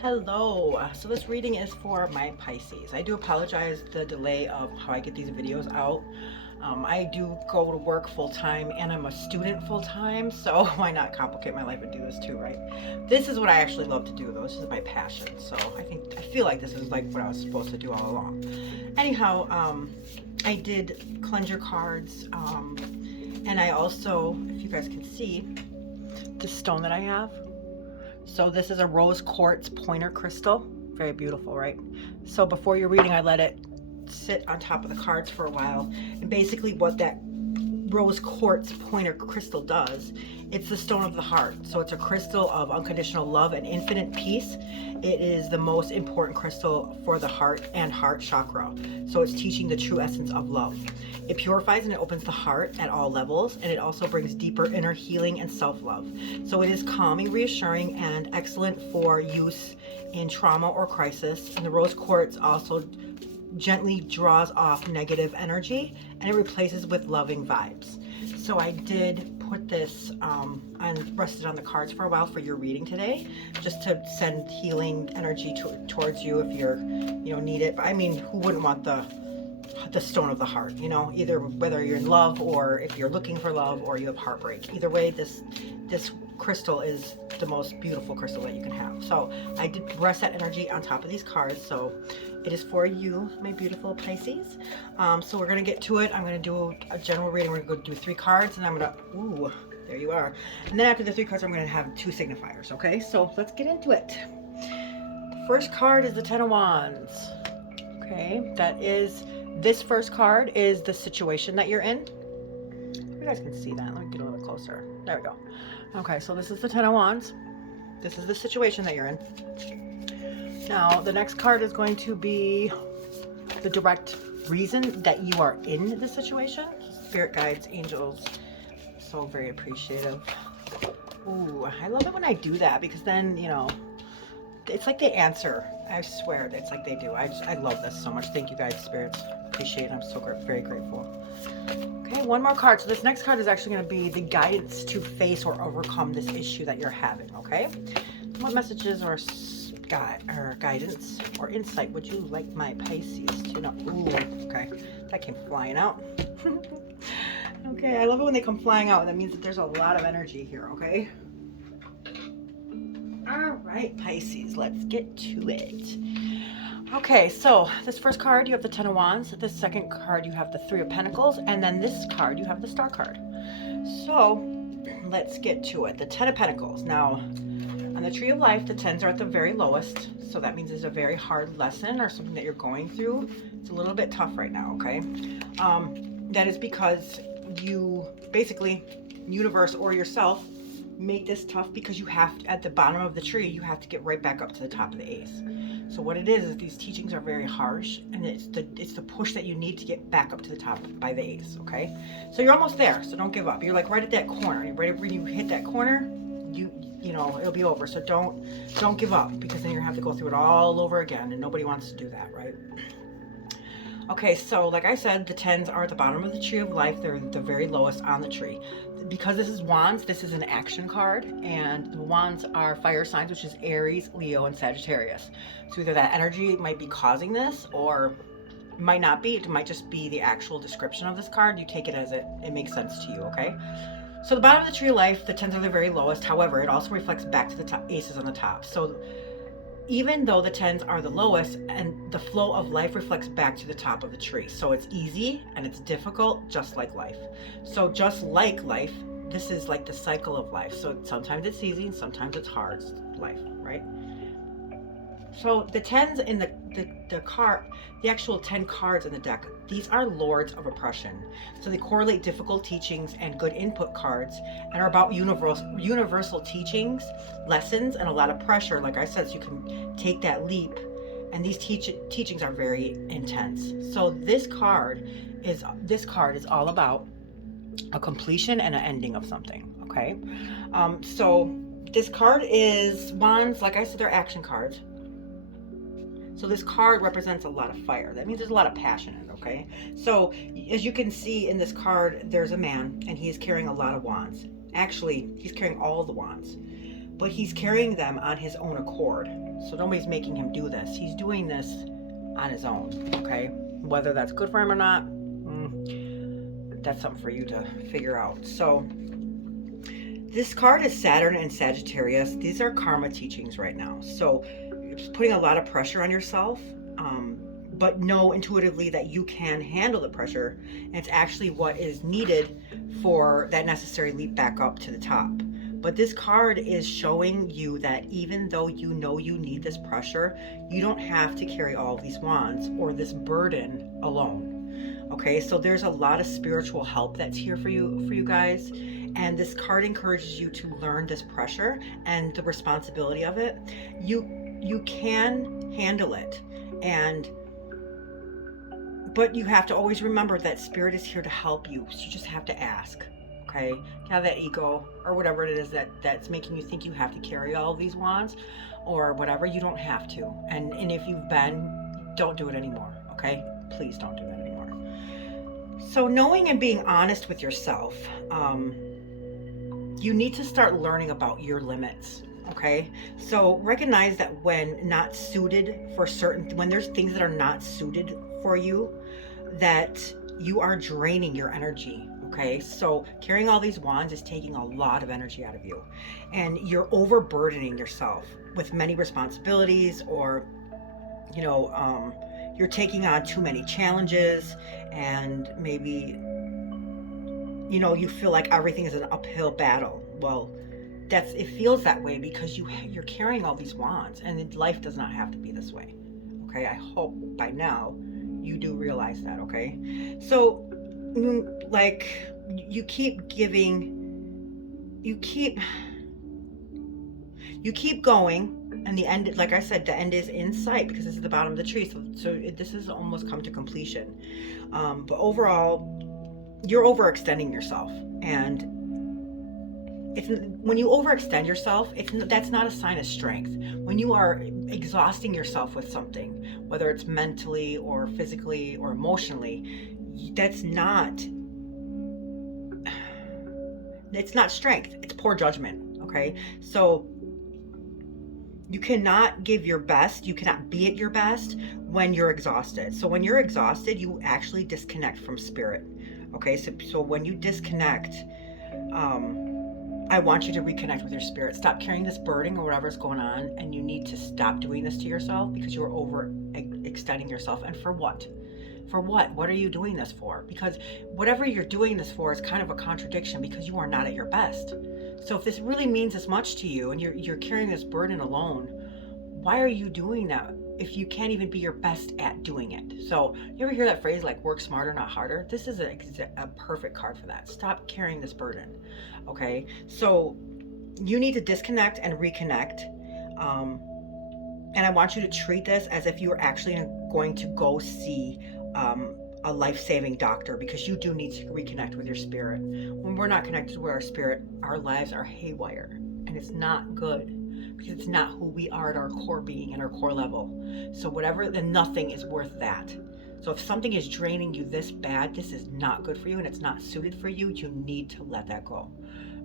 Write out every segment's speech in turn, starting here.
Hello. So this reading is for my Pisces. I do apologize the delay of how I get these videos out. I do go to work full-time and I'm a student full-time, so why not complicate my life and do this too, right? This is what I actually love to do though. This is my passion. So I feel like this is like what I was supposed to do all along. Anyhow, I did cleanse your cards, and I also, if you guys can see, this stone that I have. So this is a rose quartz pointer crystal. Very beautiful, right? So before your reading, I let it sit on top of the cards for a while. And basically what that rose quartz pointer crystal does, it's the stone of the heart. So it's a crystal of unconditional love and infinite peace. It is the most important crystal for the heart and heart chakra. So it's teaching the true essence of love. It purifies and it opens the heart at all levels, and it also brings deeper inner healing and self-love. So it is calming, reassuring, and excellent for use in trauma or crisis. And the rose quartz also gently draws off negative energy and it replaces with loving vibes. So I did put this and rested on the cards for a while for your reading today, just to send healing energy towards you if you're, need it. But I mean, who wouldn't want the stone of the heart, either whether you're in love or if you're looking for love or you have heartbreak. Either way, this crystal is the most beautiful crystal that you can have. So I did rest that energy on top of these cards. So it is for you, my beautiful Pisces. So we're going to get to it. I'm going to do a general reading. We're going to go do 3 cards, and I'm going to, ooh, there you are. And then after the 3 cards, I'm going to have 2 signifiers. Okay, so let's get into it. The first card is the 10 of Wands. Okay, this first card is the situation that you're in. You guys can see that. Let me get a little bit closer. There we go. Okay, so this is the 10 of Wands. This is the situation that you're in. Now, the next card is going to be the direct reason that you are in the situation. Spirit guides, angels, so very appreciative. Ooh, I love it when I do that, because then, it's like they answer. I swear, it's like they do. I love this so much. Thank you guys, spirits. Appreciate it. I'm so very grateful. Okay, one more card. So this next card is actually going to be the guidance to face or overcome this issue that you're having. Okay, what messages or guidance or insight would you like my Pisces to know? Ooh, okay, that came flying out. Okay, I love it when they come flying out. That means that there's a lot of energy here. Okay. All right, Pisces, let's get to it. Okay, so this first card, you have the 10 of Wands. This second card, you have the 3 of Pentacles. And then this card, you have the Star card. So let's get to it. The 10 of Pentacles. Now, on the Tree of Life, the 10s are at the very lowest. So that means it's a very hard lesson or something that you're going through. It's a little bit tough right now, okay? That is because you basically, universe or yourself, make this tough because you have to, at the bottom of the tree, you have to get right back up to the top of the ace. So what it is these teachings are very harsh, and it's the push that you need to get back up to the top by the ace. Okay, so you're almost there, so don't give up. You're like right at that corner. Right when you hit that corner, it'll be over. So don't give up, because then you have to go through it all over again, and nobody wants to do that, right? Okay, so like I said, the 10s are at the bottom of the Tree of Life. They're the very lowest on the tree. Because this is Wands, this is an action card, and the Wands are fire signs, which is Aries, Leo, and Sagittarius. So either that energy might be causing this, or it might not be. It might just be the actual description of this card. You take it as it makes sense to you, okay? So the bottom of the Tree of Life, the 10s are the very lowest. However, it also reflects back to the top, aces on the top. So even though the 10s are the lowest, and the flow of life reflects back to the top of the tree. So it's easy and it's difficult, just like life. So just like life, this is like the cycle of life. So sometimes it's easy and sometimes it's hard, life, right? So the 10s in the actual 10 cards in the deck, these are lords of oppression. So they correlate difficult teachings and good input cards, and are about universal teachings, lessons, and a lot of pressure, like I said, so you can take that leap. And these teachings are very intense. So this card is all about a completion and an ending of something. Okay, so this card is Wands. Like I said, they're action cards. So this card represents a lot of fire. That means there's a lot of passion in it, okay? So as you can see in this card, there's a man, and he is carrying a lot of wands. Actually, he's carrying all the wands. but he's carrying them on his own accord. So nobody's making him do this. He's doing this on his own, okay? Whether that's good for him or not, that's something for you to figure out. So this card is Saturn and Sagittarius. These are karma teachings right now. So it's putting a lot of pressure on yourself, but know intuitively that you can handle the pressure. And it's actually what is needed for that necessary leap back up to the top. But this card is showing you that even though you know you need this pressure, you don't have to carry all of these wands or this burden alone. Okay, so there's a lot of spiritual help that's here for you guys. And this card encourages you to learn this pressure and the responsibility of it. You can handle it, but you have to always remember that spirit is here to help you. So you just have to ask. Okay, have that ego or whatever it is that's making you think you have to carry all of these wands or whatever. You don't have to. And if you've been, don't do it anymore. Okay, please don't do that anymore. So knowing and being honest with yourself, you need to start learning about your limits. Okay, so recognize that when there's things that are not suited for you, that you are draining your energy. Okay, so carrying all these wands is taking a lot of energy out of you, and you're overburdening yourself with many responsibilities, or you're taking on too many challenges, and maybe you feel like everything is an uphill battle. Well, it feels that way because you're carrying all these wands, and life does not have to be this way. Okay, I hope by now you do realize that. Okay, so you keep going, and the end, like I said, the end is in sight because this is the bottom of the tree. So this has almost come to completion. But overall, you're overextending yourself, and when you overextend yourself, that's not a sign of strength. When you are exhausting yourself with something, whether it's mentally or physically or emotionally, it's not strength. It's poor judgment. Okay, so you cannot give your best, you cannot be at your best when you're exhausted. So when you're exhausted, you actually disconnect from spirit. Okay, so when you disconnect, I want you to reconnect with your spirit. Stop carrying this burden or whatever's going on, and you need to stop doing this to yourself because you're overextending yourself. And for what? For what? What are you doing this for? Because whatever you're doing this for is kind of a contradiction, because you are not at your best. So if this really means as much to you and you're carrying this burden alone, why are you doing that if you can't even be your best at doing it? So you ever hear that phrase like work smarter, not harder? This is a perfect card for that. Stop carrying this burden. Okay, so you need to disconnect and reconnect. And I want you to treat this as if you were actually going to go see a life-saving doctor, because you do need to reconnect with your spirit. When we're not connected with our spirit, our lives are haywire, and it's not good, because it's not who we are at our core being and our core level. So then nothing is worth that. So if something is draining you this bad, this is not good for you and it's not suited for you, you need to let that go.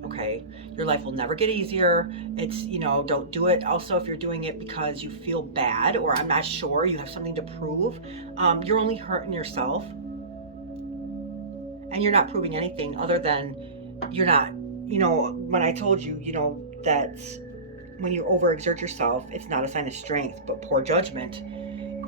Okay, your life will never get easier. It's, don't do it. Also, if you're doing it because you feel bad, or I'm not sure, you have something to prove, you're only hurting yourself, and you're not proving anything other than you're not, when I told you, that when you overexert yourself, it's not a sign of strength, but poor judgment.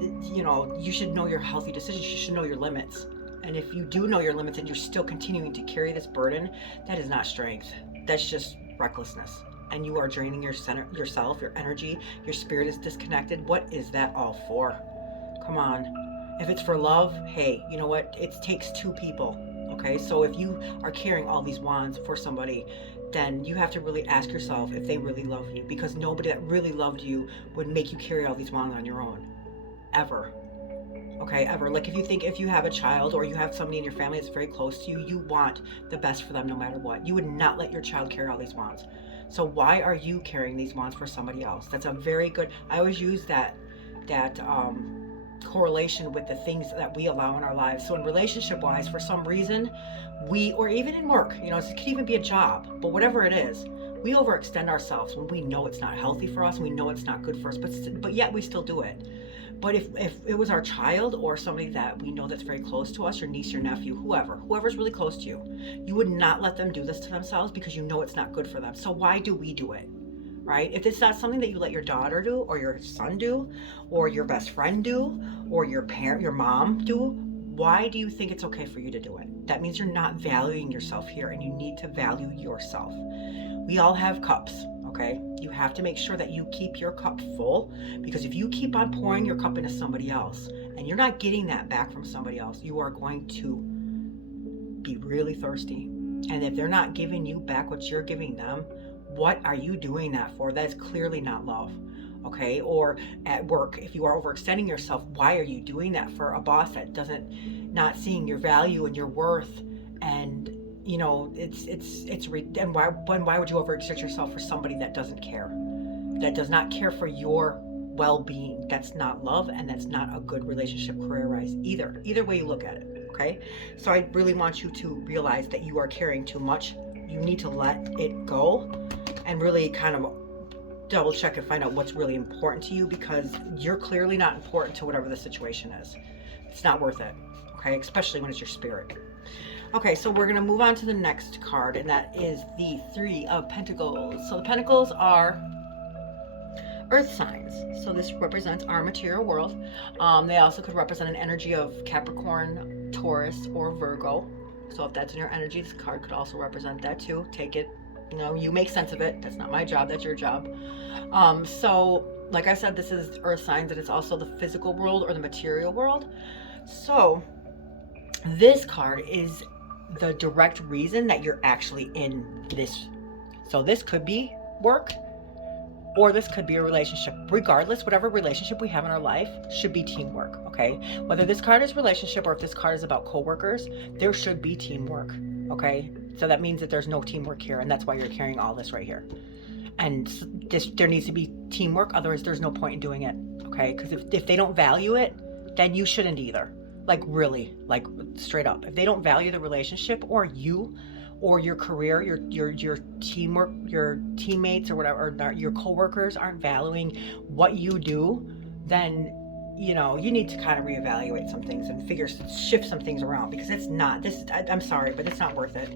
You should know your healthy decisions. You should know your limits. And if you do know your limits and you're still continuing to carry this burden, that is not strength. That's just recklessness. And you are draining yourself, your energy, your spirit is disconnected. What is that all for? Come on. If it's for love, hey, you know what? It takes two people. Okay, so if you are carrying all these wands for somebody, then you have to really ask yourself if they really love you, because nobody that really loved you would make you carry all these wands on your own. Ever. Okay, ever. Like if you have a child or you have somebody in your family that's very close to you, you want the best for them no matter what. You would not let your child carry all these wands. So why are you carrying these wands for somebody else? That's a very good, I always use that correlation with the things that we allow in our lives. So in relationship wise, for some reason, or even in work, it could even be a job, but whatever it is, We overextend ourselves when we know it's not healthy for us, and we know it's not good for us, but yet we still do it. But if it was our child or somebody that we know that's very close to us, your niece, your nephew, whoever's really close to you, you would not let them do this to themselves because you know it's not good for them. So why do we do it? Right? If it's not something that you let your daughter do, or your son do, or your best friend do, or your parent, your mom do, why do you think it's okay for you to do it? That means you're not valuing yourself here, and you need to value yourself. We all have cups, okay? You have to make sure that you keep your cup full, because if you keep on pouring your cup into somebody else and you're not getting that back from somebody else, you are going to be really thirsty. And if they're not giving you back what you're giving them, what are you doing that for? That's clearly not love, okay? Or at work, if you are overextending yourself, why are you doing that for a boss that not seeing your value and your worth? And you know, and why would you overexert yourself for somebody that doesn't care, that does not care for your well-being? That's not love, and that's not a good relationship career-wise either way you look at it, okay? So I really want you to realize that you are carrying too much. You need to let it go and really kind of double check and find out what's really important to you, because you're clearly not important to whatever the situation is. It's not worth it, okay? Especially when it's your spirit. Okay, so we're going to move on to the next card, and that is the Three of Pentacles. So the Pentacles are earth signs. So this represents our material world. They also could represent an energy of Capricorn, Taurus, or Virgo. So if that's in your energy, this card could also represent that too. Take it, you know, you make sense of it. That's not my job, that's your job. So like I said, this is earth signs, and it's also the physical world or the material world. So this card is the direct reason that you're actually in this. So this could be work, or this could be a relationship. Regardless, whatever relationship we have in our life should be teamwork, okay? Whether this card is relationship or if this card is about coworkers, there should be teamwork, okay? So that means that there's no teamwork here, and that's why you're carrying all this right here. And there needs to be teamwork, otherwise there's no point in doing it, okay? Because if they don't value it, then you shouldn't either. Like really, like straight up. If they don't value the relationship, or you, or your career, your teamwork, your teammates or whatever, or your coworkers aren't valuing what you do, then you know you need to kind of reevaluate some things and shift some things around, because it's not this. I'm sorry, but it's not worth it.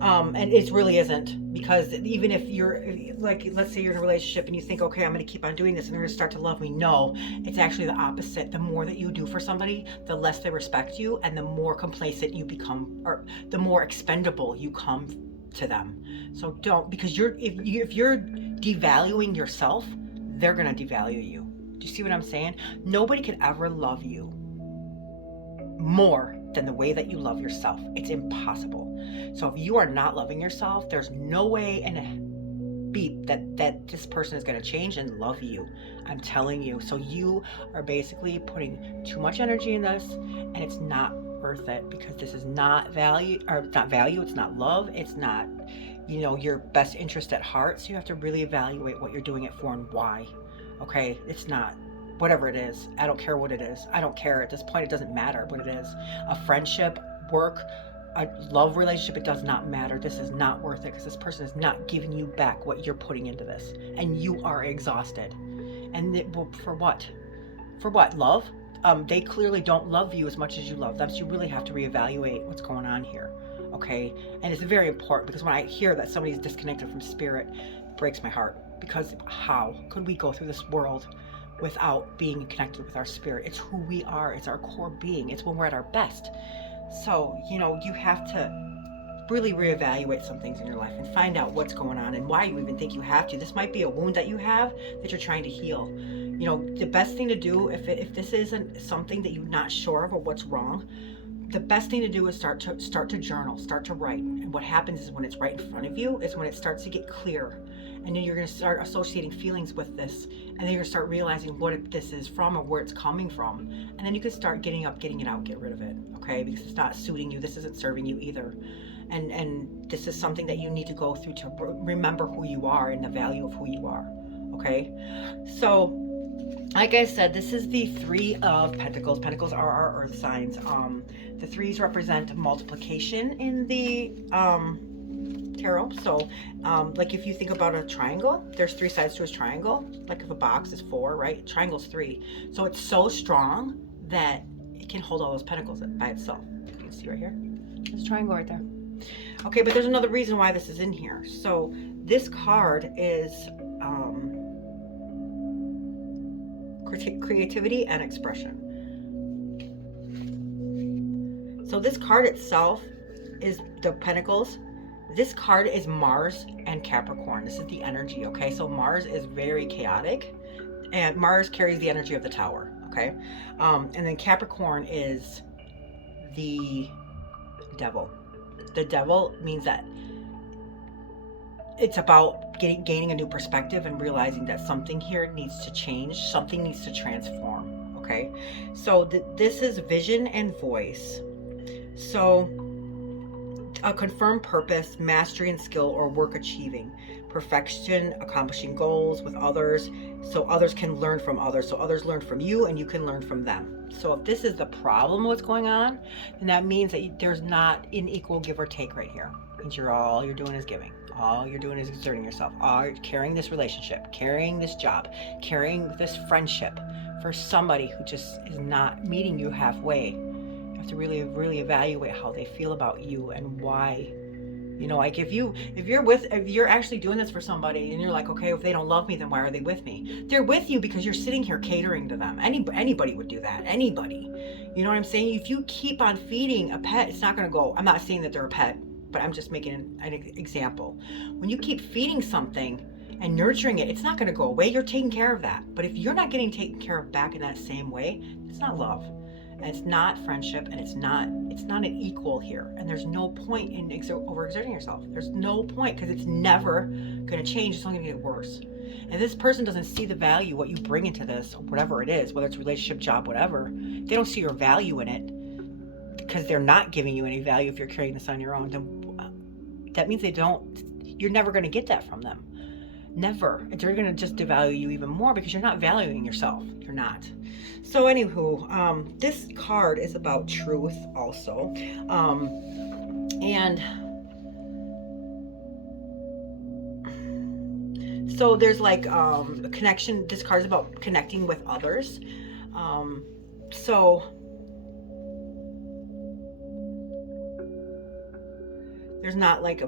And it really isn't, because even if you're like, let's say you're in a relationship and you think, okay, I'm going to keep on doing this and they're going to start to love me. No, it's actually the opposite. The more that you do for somebody, the less they respect you, and the more complacent you become, or the more expendable you come to them. So don't, because if you're devaluing yourself, they're going to devalue you. Do you see what I'm saying? Nobody could ever love you more than the way that you love yourself. It's impossible. So if you are not loving yourself, there's no way in a beat that this person is going to change and love you. I'm telling you. So you are basically putting too much energy in this, and it's not worth it, because this is not value, or it's not value, it's not love, it's not, you know, your best interest at heart. So you have to really evaluate what you're doing it for and why. Okay, it's not whatever it is. I don't care what it is. I don't care at this point. It doesn't matter what it is. A friendship, work, a love relationship, it does not matter. This is not worth it, because this person is not giving you back what you're putting into this, and you are exhausted. And for what? For what? Love? They clearly don't love you as much as you love them. So you really have to reevaluate what's going on here. Okay, and it's very important, because when I hear that somebody's disconnected from spirit, it breaks my heart. Because how could we go through this world without being connected with our spirit? It's who we are. It's our core being. It's when we're at our best. So, you know, you have to really reevaluate some things in your life and find out what's going on and why you even think you have to. This might be a wound that you have that you're trying to heal. You know, the best thing to do, if this isn't something that you're not sure of or what's wrong, the best thing to do is start to journal, start to write. And what happens is when it's right in front of you is when it starts to get clear. And then you're going to start associating feelings with this. And then you're going to start realizing what this is from or where it's coming from. And then you can start getting it out, get rid of it. Okay? Because it's not suiting you. This isn't serving you either. And this is something that you need to go through to remember who you are and the value of who you are. Okay? So, like I said, this is the Three of Pentacles. Pentacles are our earth signs. The threes represent multiplication in the tarot. So like if you think about a triangle, there's 3 sides to a triangle. Like if a box is 4, right? Triangle's 3. So it's so strong that it can hold all those pentacles by itself. You can see right here. There's a triangle right there. Okay, but there's another reason why this is in here. So this card is creativity and expression. So this card itself is the Pentacles. This card is Mars and Capricorn. This is the energy, okay? So Mars is very chaotic, and Mars carries the energy of the Tower, okay? And then Capricorn is the devil. The devil means that it's about gaining a new perspective and realizing that something here needs to change, something needs to transform, okay? So this is vision and voice. So a confirmed purpose, mastery and skill, or work achieving, perfection, accomplishing goals with others, so others can learn from others, so others learn from you and you can learn from them. So if this is the problem, what's going on, then that means that there's not an equal give or take right here. It means all you're doing is giving. All you're doing is exerting yourself. All you're carrying this relationship, carrying this job, carrying this friendship for somebody who just is not meeting you halfway. You have to really, really evaluate how they feel about you and why. You know, like if you're actually doing this for somebody and you're like, okay, if they don't love me, then why are they with me? They're with you because you're sitting here catering to them. Anybody would do that. Anybody. You know what I'm saying? If you keep on feeding a pet, it's not going to go. I'm not saying that they're a pet, but I'm just making an example. When you keep feeding something and nurturing it, it's not going to go away. You're taking care of that. But if you're not getting taken care of back in that same way, it's not love. And it's not friendship, and it's not an equal here. And there's no point in overexerting yourself. There's no point, because it's never going to change. It's only going to get worse. And this person doesn't see the value, what you bring into this, whatever it is, whether it's relationship, job, whatever. They don't see your value in it because they're not giving you any value. If you're carrying this on your own, then that means you're never going to get that from them. Never. They're going to just devalue you even more because you're not valuing yourself. You're not. So anywho, this card is about truth also. And so there's like a connection. This card is about connecting with others. So there's not like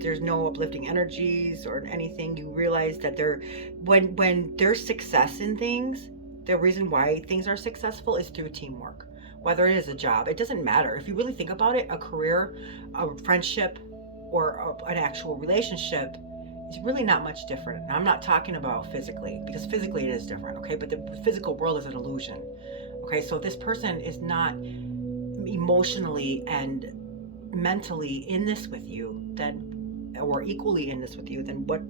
there's no uplifting energies or anything. You realize that when there's success in things, the reason why things are successful is through teamwork. Whether it is a job, it doesn't matter. If you really think about it, a career, a friendship, or an actual relationship is really not much different. Now, I'm not talking about physically, because physically it is different, okay? But the physical world is an illusion, okay? So this person is not emotionally and mentally in this with you, then, or equally in this with you, then what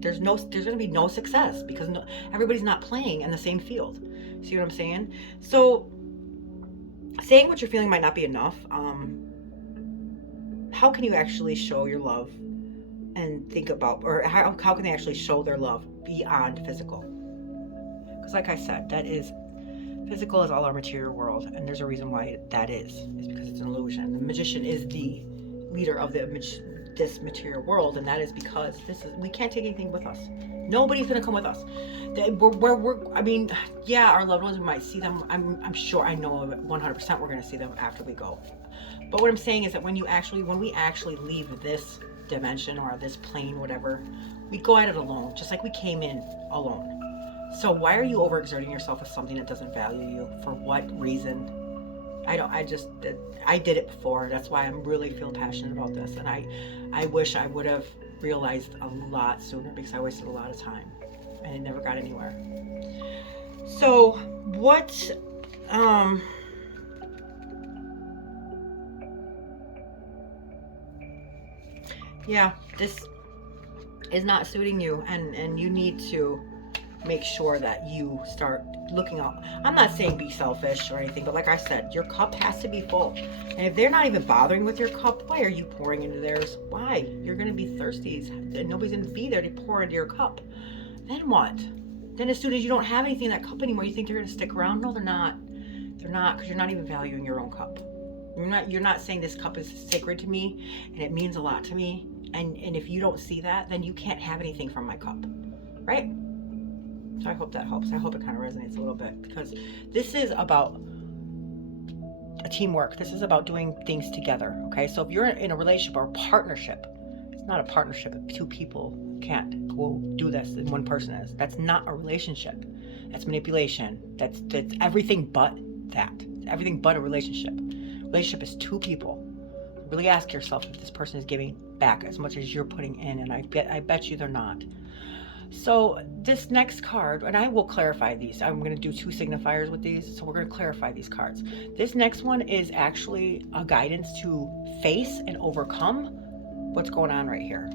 there's going to be no success, because everybody's not playing in the same field. See what I'm saying? So saying what you're feeling might not be enough. How can you actually show your love and think about, or how can they actually show their love beyond physical? Because like I said, physical is all our material world, and there's a reason why that is. It's because it's an illusion. The magician is the leader of this material world, and that is because we can't take anything with us. Nobody's gonna come with us. I mean, yeah, our loved ones, we might see them. I'm sure, I know 100% we're gonna see them after we go. But what I'm saying is that when we actually leave this dimension or this plane, whatever, we go at it alone, just like we came in alone. So why are you overexerting yourself with something that doesn't value you? For what reason? I did it before. That's why I really feel passionate about this. And I wish I would have realized a lot sooner, because I wasted a lot of time and it never got anywhere. So what, yeah, this is not suiting you, and you need to make sure that you start looking out. I'm not saying be selfish or anything, but like I said, your cup has to be full. And if they're not even bothering with your cup, why are you pouring into theirs? Why? You're going to be thirsty, and nobody's going to be there to pour into your cup. Then what? Then as soon as you don't have anything in that cup anymore, you think they're going to stick around? No, they're not. They're not, because you're not even valuing your own cup. You're not saying this cup is sacred to me and it means a lot to me, And if you don't see that, then you can't have anything from my cup, right? So I hope that helps. I hope it kind of resonates a little bit, because this is about a teamwork. This is about doing things together, okay? So if you're in a relationship or a partnership, it's not a partnership if two people can't go do this and one person is. That's not a relationship. That's manipulation. That's everything but that. It's everything but a relationship. Relationship is two people. Really ask yourself if this person is giving back as much as you're putting in, and I bet you they're not. So this next card, and I will clarify these. I'm going to do 2 signifiers with these, so we're going to clarify these cards. This next one is actually a guidance to face and overcome what's going on right here.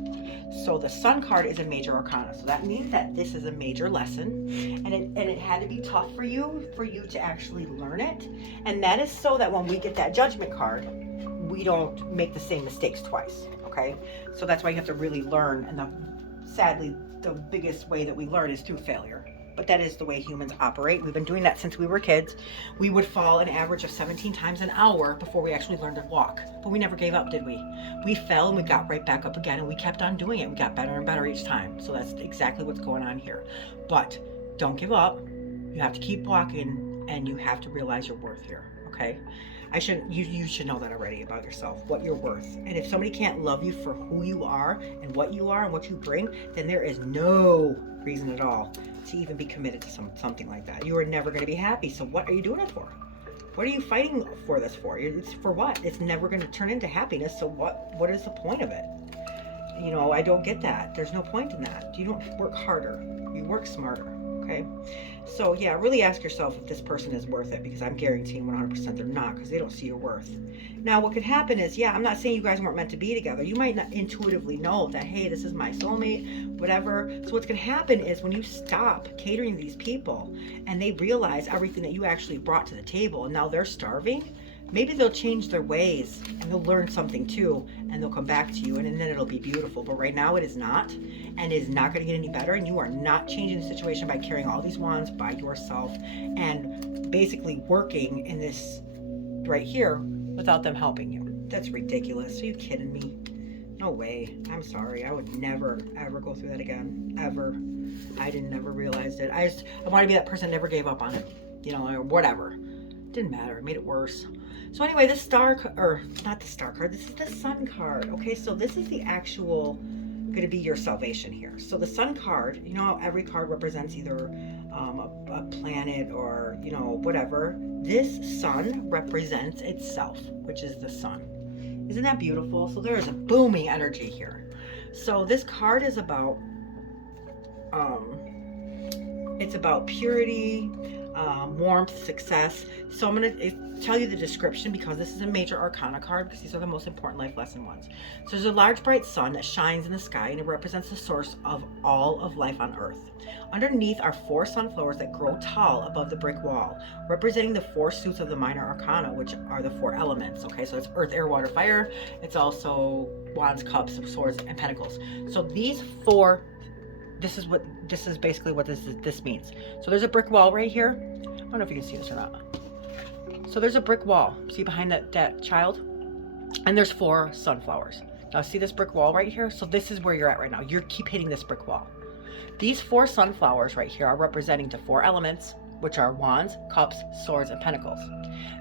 So the Sun card is a major arcana, so that means that this is a major lesson, and it had to be tough for you to actually learn it, and that is so that when we get that Judgment card, we don't make the same mistakes twice. Okay, so that's why you have to really learn, and sadly the biggest way that we learn is through failure. But that is the way humans operate. We've been doing that since we were kids. We would fall an average of 17 times an hour before we actually learned to walk. But we never gave up, did we? We fell and we got right back up again, and we kept on doing it. We got better and better each time. So that's exactly what's going on here. But don't give up. You have to keep walking, and you have to realize your worth here, okay? You should know that already about yourself, what you're worth. And if somebody can't love you for who you are and what you bring, then there is no reason at all to even be committed to something like that. You are never going to be happy. So what are you doing it for? What are you fighting for this for? It's for what? It's never going to turn into happiness. So what is the point of it? You know, I don't get that. There's no point in that. You don't work harder. You work smarter. Okay, so yeah, really ask yourself if this person is worth it, because I'm guaranteeing 100% they're not, because they don't see your worth. Now, what could happen is, yeah, I'm not saying you guys weren't meant to be together. You might not intuitively know that, hey, this is my soulmate, whatever. So what's going to happen is when you stop catering to these people and they realize everything that you actually brought to the table, and now they're starving, maybe they'll change their ways and they'll learn something too, and they'll come back to you, and then it'll be beautiful. But right now it is not, and it is not going to get any better, and you are not changing the situation by carrying all these wands by yourself and basically working in this right here without them helping you. That's ridiculous. Are you kidding me? No way. I'm sorry. I would never ever go through that again, ever. I never realized it. I want to be that person that never gave up on it, you know, or whatever. Didn't matter. It made it worse. So anyway, this not the star card, this is the Sun card. Okay, so this is the actual going to be your salvation here. So the Sun card, you know how every card represents either a planet or, you know, whatever. This Sun represents itself, which is the sun. Isn't that beautiful? So there is a booming energy here. So this card is about it's about purity, warmth, success. So I'm going to tell you the description, because this is a major arcana card, because these are the most important life lesson ones. So there's a large bright sun that shines in the sky, and it represents the source of all of life on earth. Underneath are 4 sunflowers that grow tall above the brick wall, representing the 4 suits of the minor arcana, which are the 4 elements. Okay, so it's earth, air, water, fire. It's also wands, cups, swords, and pentacles. So these 4, this is basically what this means. So there's a brick wall right here. I don't know if you can see this or not. So there's a brick wall. See behind that child? And there's 4 sunflowers. Now see this brick wall right here? So this is where you're at right now. You keep hitting this brick wall. These 4 sunflowers right here are representing the 4 elements, which are wands, cups, swords, and pentacles.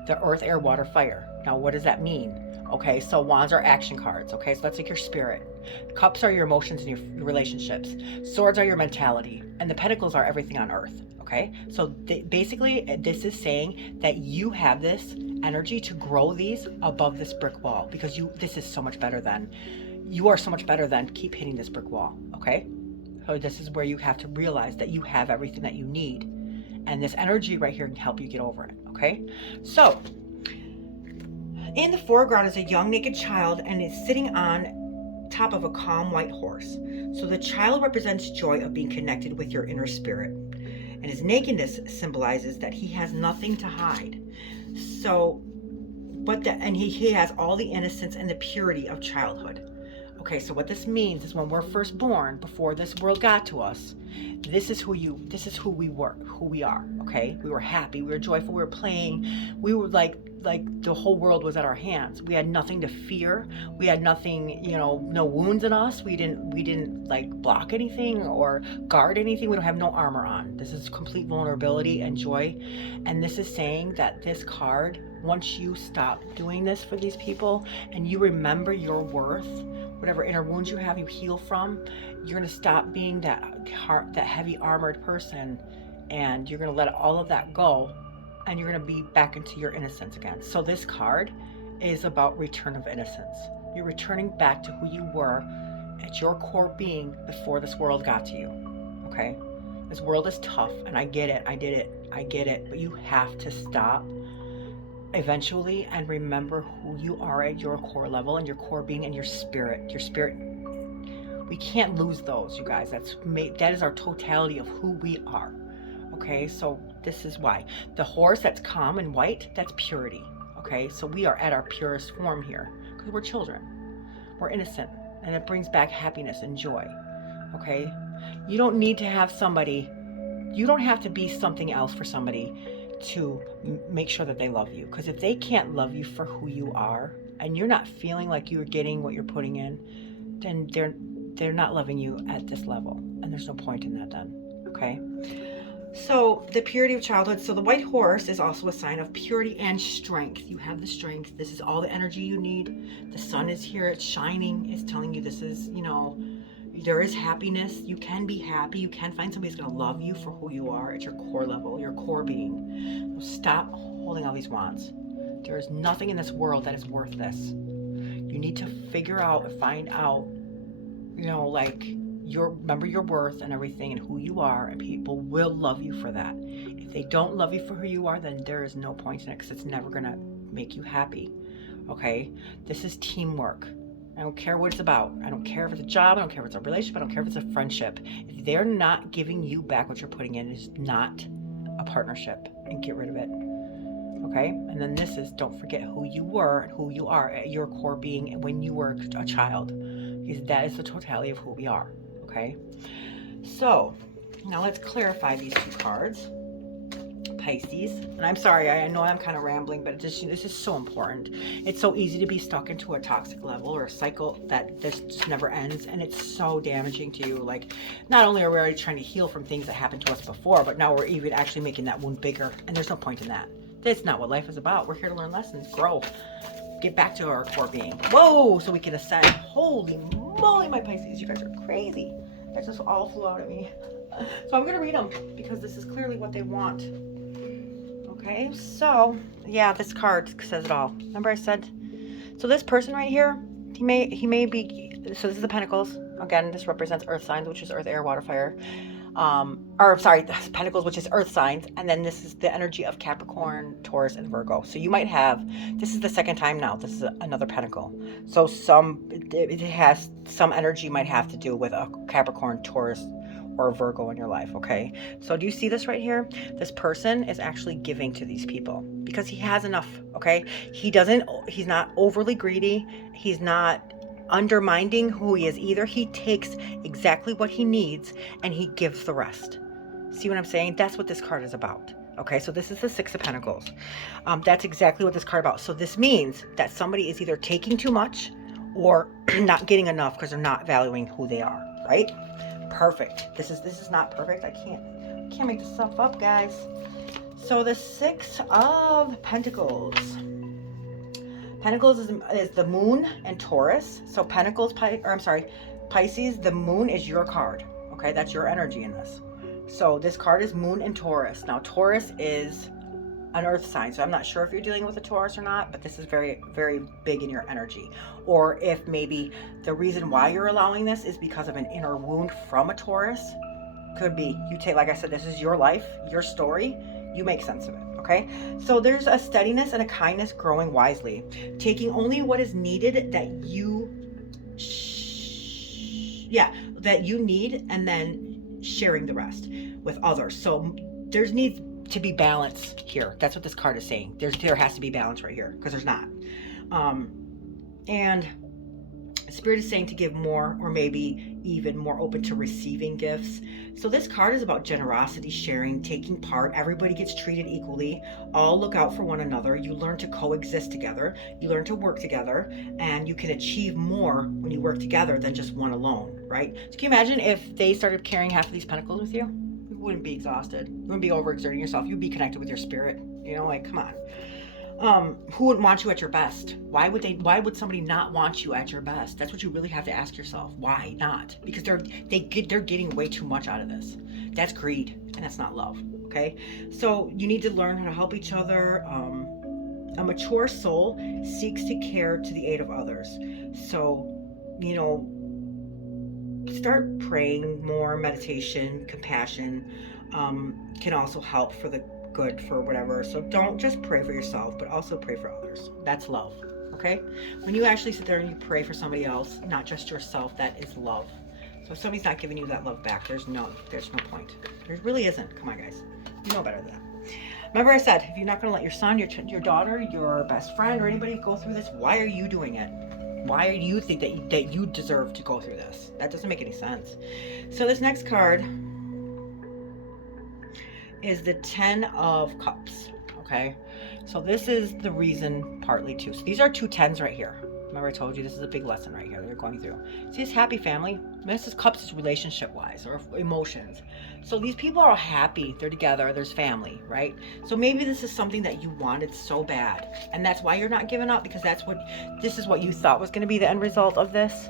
The earth, air, water, fire. Now what does that mean? Okay, so wands are action cards. Okay, so that's like your spirit. Cups are your emotions and your relationships. Swords are your mentality. And the pentacles are everything on earth. Okay, so basically this is saying that you have this energy to grow these above this brick wall, because this is so much better than, you are so much better than keep hitting this brick wall. Okay, so this is where you have to realize that you have everything that you need, and this energy right here can help you get over it. Okay, so in the foreground is a young naked child, and it's sitting on top of a calm white horse. So the child represents joy of being connected with your inner spirit, and his nakedness symbolizes that he has nothing to hide. So, and he has all the innocence and the purity of childhood. Okay, so what this means is when we're first born, before this world got to us, this is who we were, who we are, okay? We were happy, we were joyful, we were playing, we were like the whole world was at our hands. We had nothing to fear. We had nothing, you know, no wounds in us. We didn't like block anything or guard anything. We don't have no armor on. This is complete vulnerability and joy. And this is saying that this card, once you stop doing this for these people and you remember your worth, whatever inner wounds you have, you heal from, you're going to stop being that heavy armored person, and you're going to let all of that go, and you're going to be back into your innocence again. So this card is about return of innocence. You're returning back to who you were at your core being before this world got to you. Okay? This world is tough, and I get it. I get it. But you have to stop eventually and remember who you are at your core level and your core being and your spirit. Your spirit, we can't lose those, you guys. That is our totality of who we are. Okay, so this is why. The horse that's calm and white, that's purity. Okay, so we are at our purest form here because we're children. We're innocent, and it brings back happiness and joy. Okay, you don't need to have somebody, you don't have to be something else for somebody to make sure that they love you. Because if they can't love you for who you are, and you're not feeling like you're getting what you're putting in, then they're not loving you at this level, and there's no point in that then. Okay. So the purity of childhood. So the white horse is also a sign of purity and strength. You have the strength. This is all the energy you need. The sun is here. It's shining. It's telling you this is, you know, there is happiness. You can be happy. You can find somebody who's going to love you for who you are at your core level, your core being. So stop holding all these wands. There is nothing in this world that is worth this. You need to figure out, find out, you know, like, remember your worth and everything and who you are, and people will love you for that. If they don't love you for who you are, then there is no point in it, because it's never gonna make you happy. Okay, this is teamwork. I don't care what it's about. I don't care if it's a job. I don't care if it's a relationship. I don't care if it's a friendship. If they're not giving you back what you're putting in, it's not a partnership, and get rid of it. Okay, and then this is, don't forget who you were and who you are at your core being when you were a child, because that is the totality of who we are. Okay, so now let's clarify these two cards. Pisces, and I'm sorry, I know I'm kind of rambling, but this is so important. It's so easy to be stuck into a toxic level or a cycle that this just never ends, and it's so damaging to you. Like, not only are we already trying to heal from things that happened to us before, but now we're even actually making that wound bigger, and there's no point in that. That's not what life is about. We're here to learn lessons, grow, get back to our core being. Whoa, so we can ascend. Holy moly, my Pisces, you guys are crazy. That just all flew out at me. So I'm gonna read them because this is clearly what they want. Okay, so yeah, this card says it all. Remember I said, so this person right here, he may be, so this is the Pentacles. Again, this represents earth signs, which is earth, air, water, fire. Or sorry, Pentacles, which is earth signs, and then this is the energy of Capricorn, Taurus, and Virgo. So you might have, this is the second time now, this is another Pentacle. So it has some energy might have to do with a Capricorn, Taurus, or Virgo in your life. Okay, so do you see this right here? This person is actually giving to these people because he has enough. Okay, he's not overly greedy. He's not undermining who he is either. He takes exactly what he needs and he gives the rest. See what I'm saying? That's what this card is about. Okay, so this is the Six of Pentacles. That's exactly what this card is about. So this means that somebody is either taking too much or not getting enough because they're not valuing who they are, right? Perfect. This is not perfect. I can't make this stuff up, guys. So the Six of Pentacles. Pentacles is the moon and Taurus. So Pentacles, Pisces, the moon is your card. Okay, that's your energy in this. So this card is moon and Taurus. Now Taurus is an earth sign, so I'm not sure if you're dealing with a Taurus or not, but this is very, very big in your energy. Or if maybe the reason why you're allowing this is because of an inner wound from a Taurus. Could be, you take, like I said, this is your life, your story, you make sense of it. Okay, so there's a steadiness and a kindness growing wisely, taking only what is needed that you need, and then sharing the rest with others. So there's needs to be balance here. That's what this card is saying. There has to be balance right here, because there's not. And Spirit is saying to give more, or maybe even more open to receiving gifts. So this card is about generosity, sharing, taking part. Everybody gets treated equally. All look out for one another. You learn to coexist together. You learn to work together, and you can achieve more when you work together than just one alone, right? So can you imagine if they started carrying half of these pentacles with you? You wouldn't be exhausted. You wouldn't be overexerting yourself. You'd be connected with your spirit. You know, like, come on. Who wouldn't want you at your best? Why would somebody not want you at your best? That's what you really have to ask yourself. Why not? Because they're getting way too much out of this. That's greed, and that's not love. Okay, so you need to learn how to help each other. A mature soul seeks to care to the aid of others. So, you know, start praying more. Meditation, compassion can also help for the good, for whatever. So don't just pray for yourself, but also pray for others. That's love. Okay, when you actually sit there and you pray for somebody else, not just yourself, that is love. So if somebody's not giving you that love back, there's no point. There really isn't. Come on, guys, you know better than that. Remember I said, if you're not going to let your son, your daughter, your best friend, or anybody go through this, why are you doing it? Why do you think that you deserve to go through this? That doesn't make any sense. So this next card is the 10 of Cups. Okay, so this is the reason partly too. So these are two 10s right here. Remember I told you this is a big lesson right here that they're going through. See this happy family? This is Cups is relationship wise or emotions. So these people are all happy, they're together, there's family, right? So maybe this is something that you wanted so bad, and that's why you're not giving up, because this is what you thought was going to be the end result of this.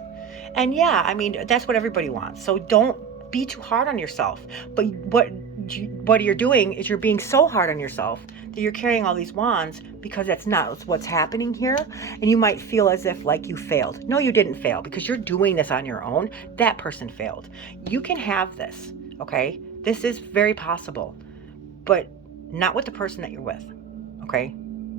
And yeah, I mean, that's what everybody wants. So don't be too hard on yourself. But what you're doing is you're being so hard on yourself that you're carrying all these wands, because that's not what's happening here. And you might feel as if like you failed. No, you didn't fail, because you're doing this on your own. That person failed. You can have this, okay? This is very possible, but not with the person that you're with, okay?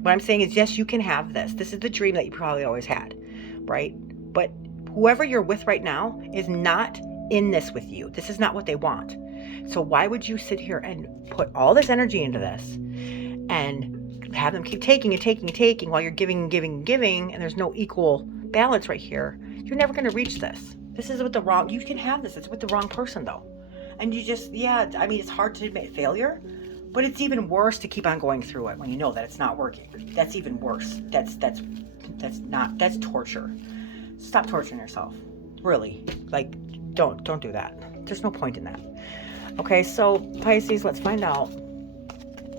What I'm saying is, yes, you can have this. This is the dream that you probably always had, right? But whoever you're with right now is not in this with you. This is not what they want. So why would you sit here and put all this energy into this and have them keep taking and taking and taking while you're giving and giving and giving, and there's no equal balance right here? You're never going to reach this. This is with the wrong, you can have this. It's with the wrong person though. And you just, yeah, I mean, it's hard to admit failure, but it's even worse to keep on going through it when you know that it's not working. That's even worse. That's torture. Stop torturing yourself. Really. Like, don't do that. There's no point in that. Okay, so Pisces, let's find out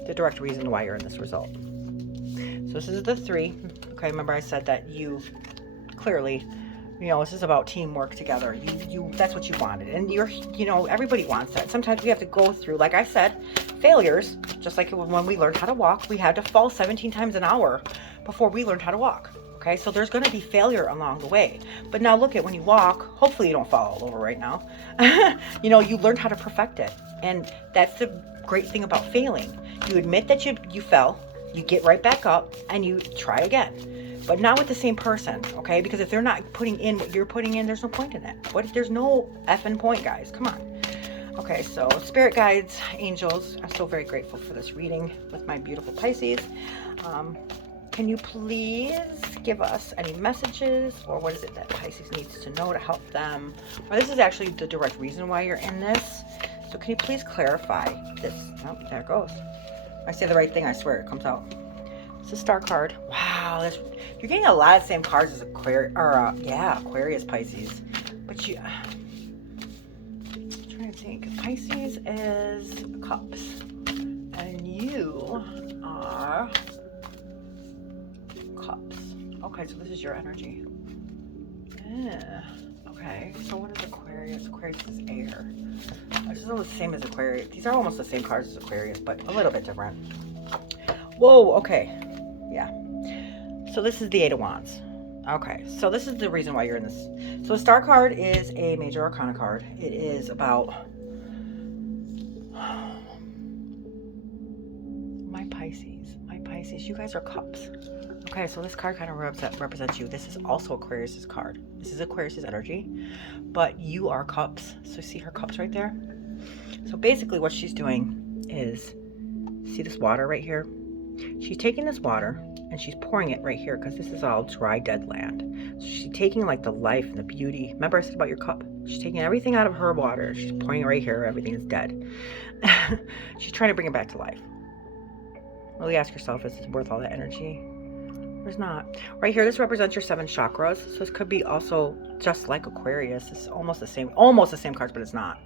the direct reason why you're in this result. So this is the 3. Okay, remember I said that you clearly, you know, this is about teamwork together. You that's what you wanted. And everybody wants that. Sometimes we have to go through, like I said, failures. Just like when we learned how to walk, we had to fall 17 times an hour before we learned how to walk. Okay, so there's going to be failure along the way. But now look at when you walk, hopefully you don't fall all over right now. You learned how to perfect it. And that's the great thing about failing. You admit that you fell, you get right back up, and you try again. But not with the same person, okay? Because if they're not putting in what you're putting in, there's no point in that. There's no effing point, guys. Come on. Okay, so spirit guides, angels, I'm so very grateful for this reading with my beautiful Pisces. Can you please give us any messages, or what is it that Pisces needs to know to help them? Or this is actually the direct reason why you're in this. So can you please clarify this? Oh, there it goes. If I say the right thing, I swear it comes out. It's a star card. Wow, you're getting a lot of the same cards as Aquarius, Pisces. But I'm trying to think. Pisces is Cups, and you are Cups. Okay, so this is your energy. Yeah. Okay, so what is Aquarius? Aquarius is air. This is almost the same as Aquarius. These are almost the same cards as Aquarius, but a little bit different. Whoa, okay. Yeah. So this is the 8 of Wands. Okay, so this is the reason why you're in this. So a star card is a major arcana card. It is about my Pisces. You guys are Cups. Okay, so this card kind of represents you. This is also Aquarius's card. This is Aquarius's energy, but you are Cups. So see her Cups right there? So basically what she's doing is, see this water right here? She's taking this water and she's pouring it right here because this is all dry, dead land. So she's taking like the life and the beauty. Remember I said about your cup? She's taking everything out of her water. She's pouring it right here. Everything is dead. She's trying to bring it back to life. Really ask yourself, is this worth all that energy? There's not. Right here, this represents your 7 chakras. So this could be also just like Aquarius. It's almost the same cards, but it's not.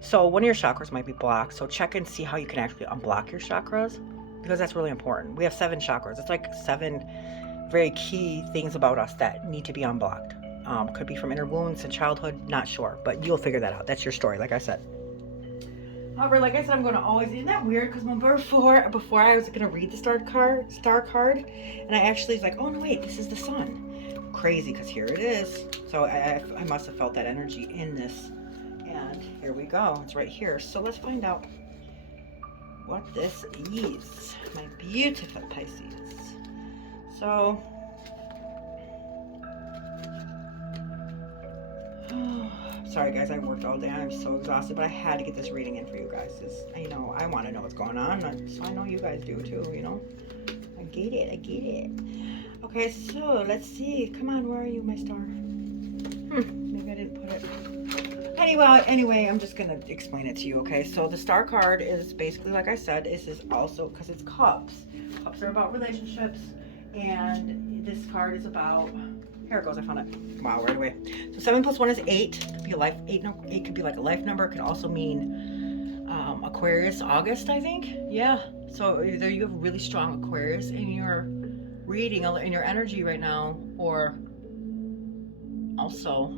So one of your chakras might be blocked. So check and see how you can actually unblock your chakras, because that's really important. We have 7 chakras. It's like 7 very key things about us that need to be unblocked. Could be from inner wounds and childhood, not sure, but you'll figure that out. That's your story, like I said. However, like I said, I'm going to always, isn't that weird? Because before I was going to read the star card, and I actually was like, oh no, wait, this is the sun. Crazy, because here it is. So I must have felt that energy in this. And here we go. It's right here. So let's find out what this is, my beautiful Pisces. So, sorry guys, I worked all day. I'm so exhausted, but I had to get this reading in for you guys. I want to know what's going on, so I know you guys do too, I get it. Okay, so let's see. Come on, where are you, my star? Maybe I didn't put it. Anyway, I'm just going to explain it to you, okay? So the star card is basically, like I said, this is also, because it's cups. Cups are about relationships, and this card is about, here it goes, I found it. Wow, right away. So 7 plus 1 is 8. It could be a life, 8 could be like a life number. It could also mean Aquarius, August, I think. Yeah. So either you have really strong Aquarius in your reading, in your energy right now, or also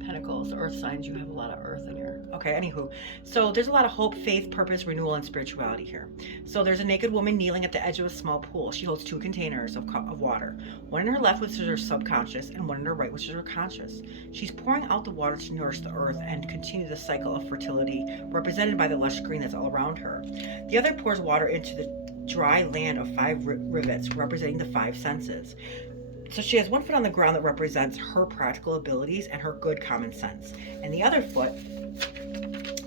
Pentacles, earth signs. You have a lot of earth in your, okay, anywho. So there's a lot of hope, faith, purpose, renewal, and spirituality here. So there's a naked woman kneeling at the edge of a small pool. She holds 2 containers of water. One in her left, which is her subconscious, and one in her right, which is her conscious. She's pouring out the water to nourish the earth and continue the cycle of fertility, represented by the lush green that's all around her. The other pours water into the dry land of 5 rivets, representing the 5 senses. So she has 1 foot on the ground that represents her practical abilities and her good common sense. And the other foot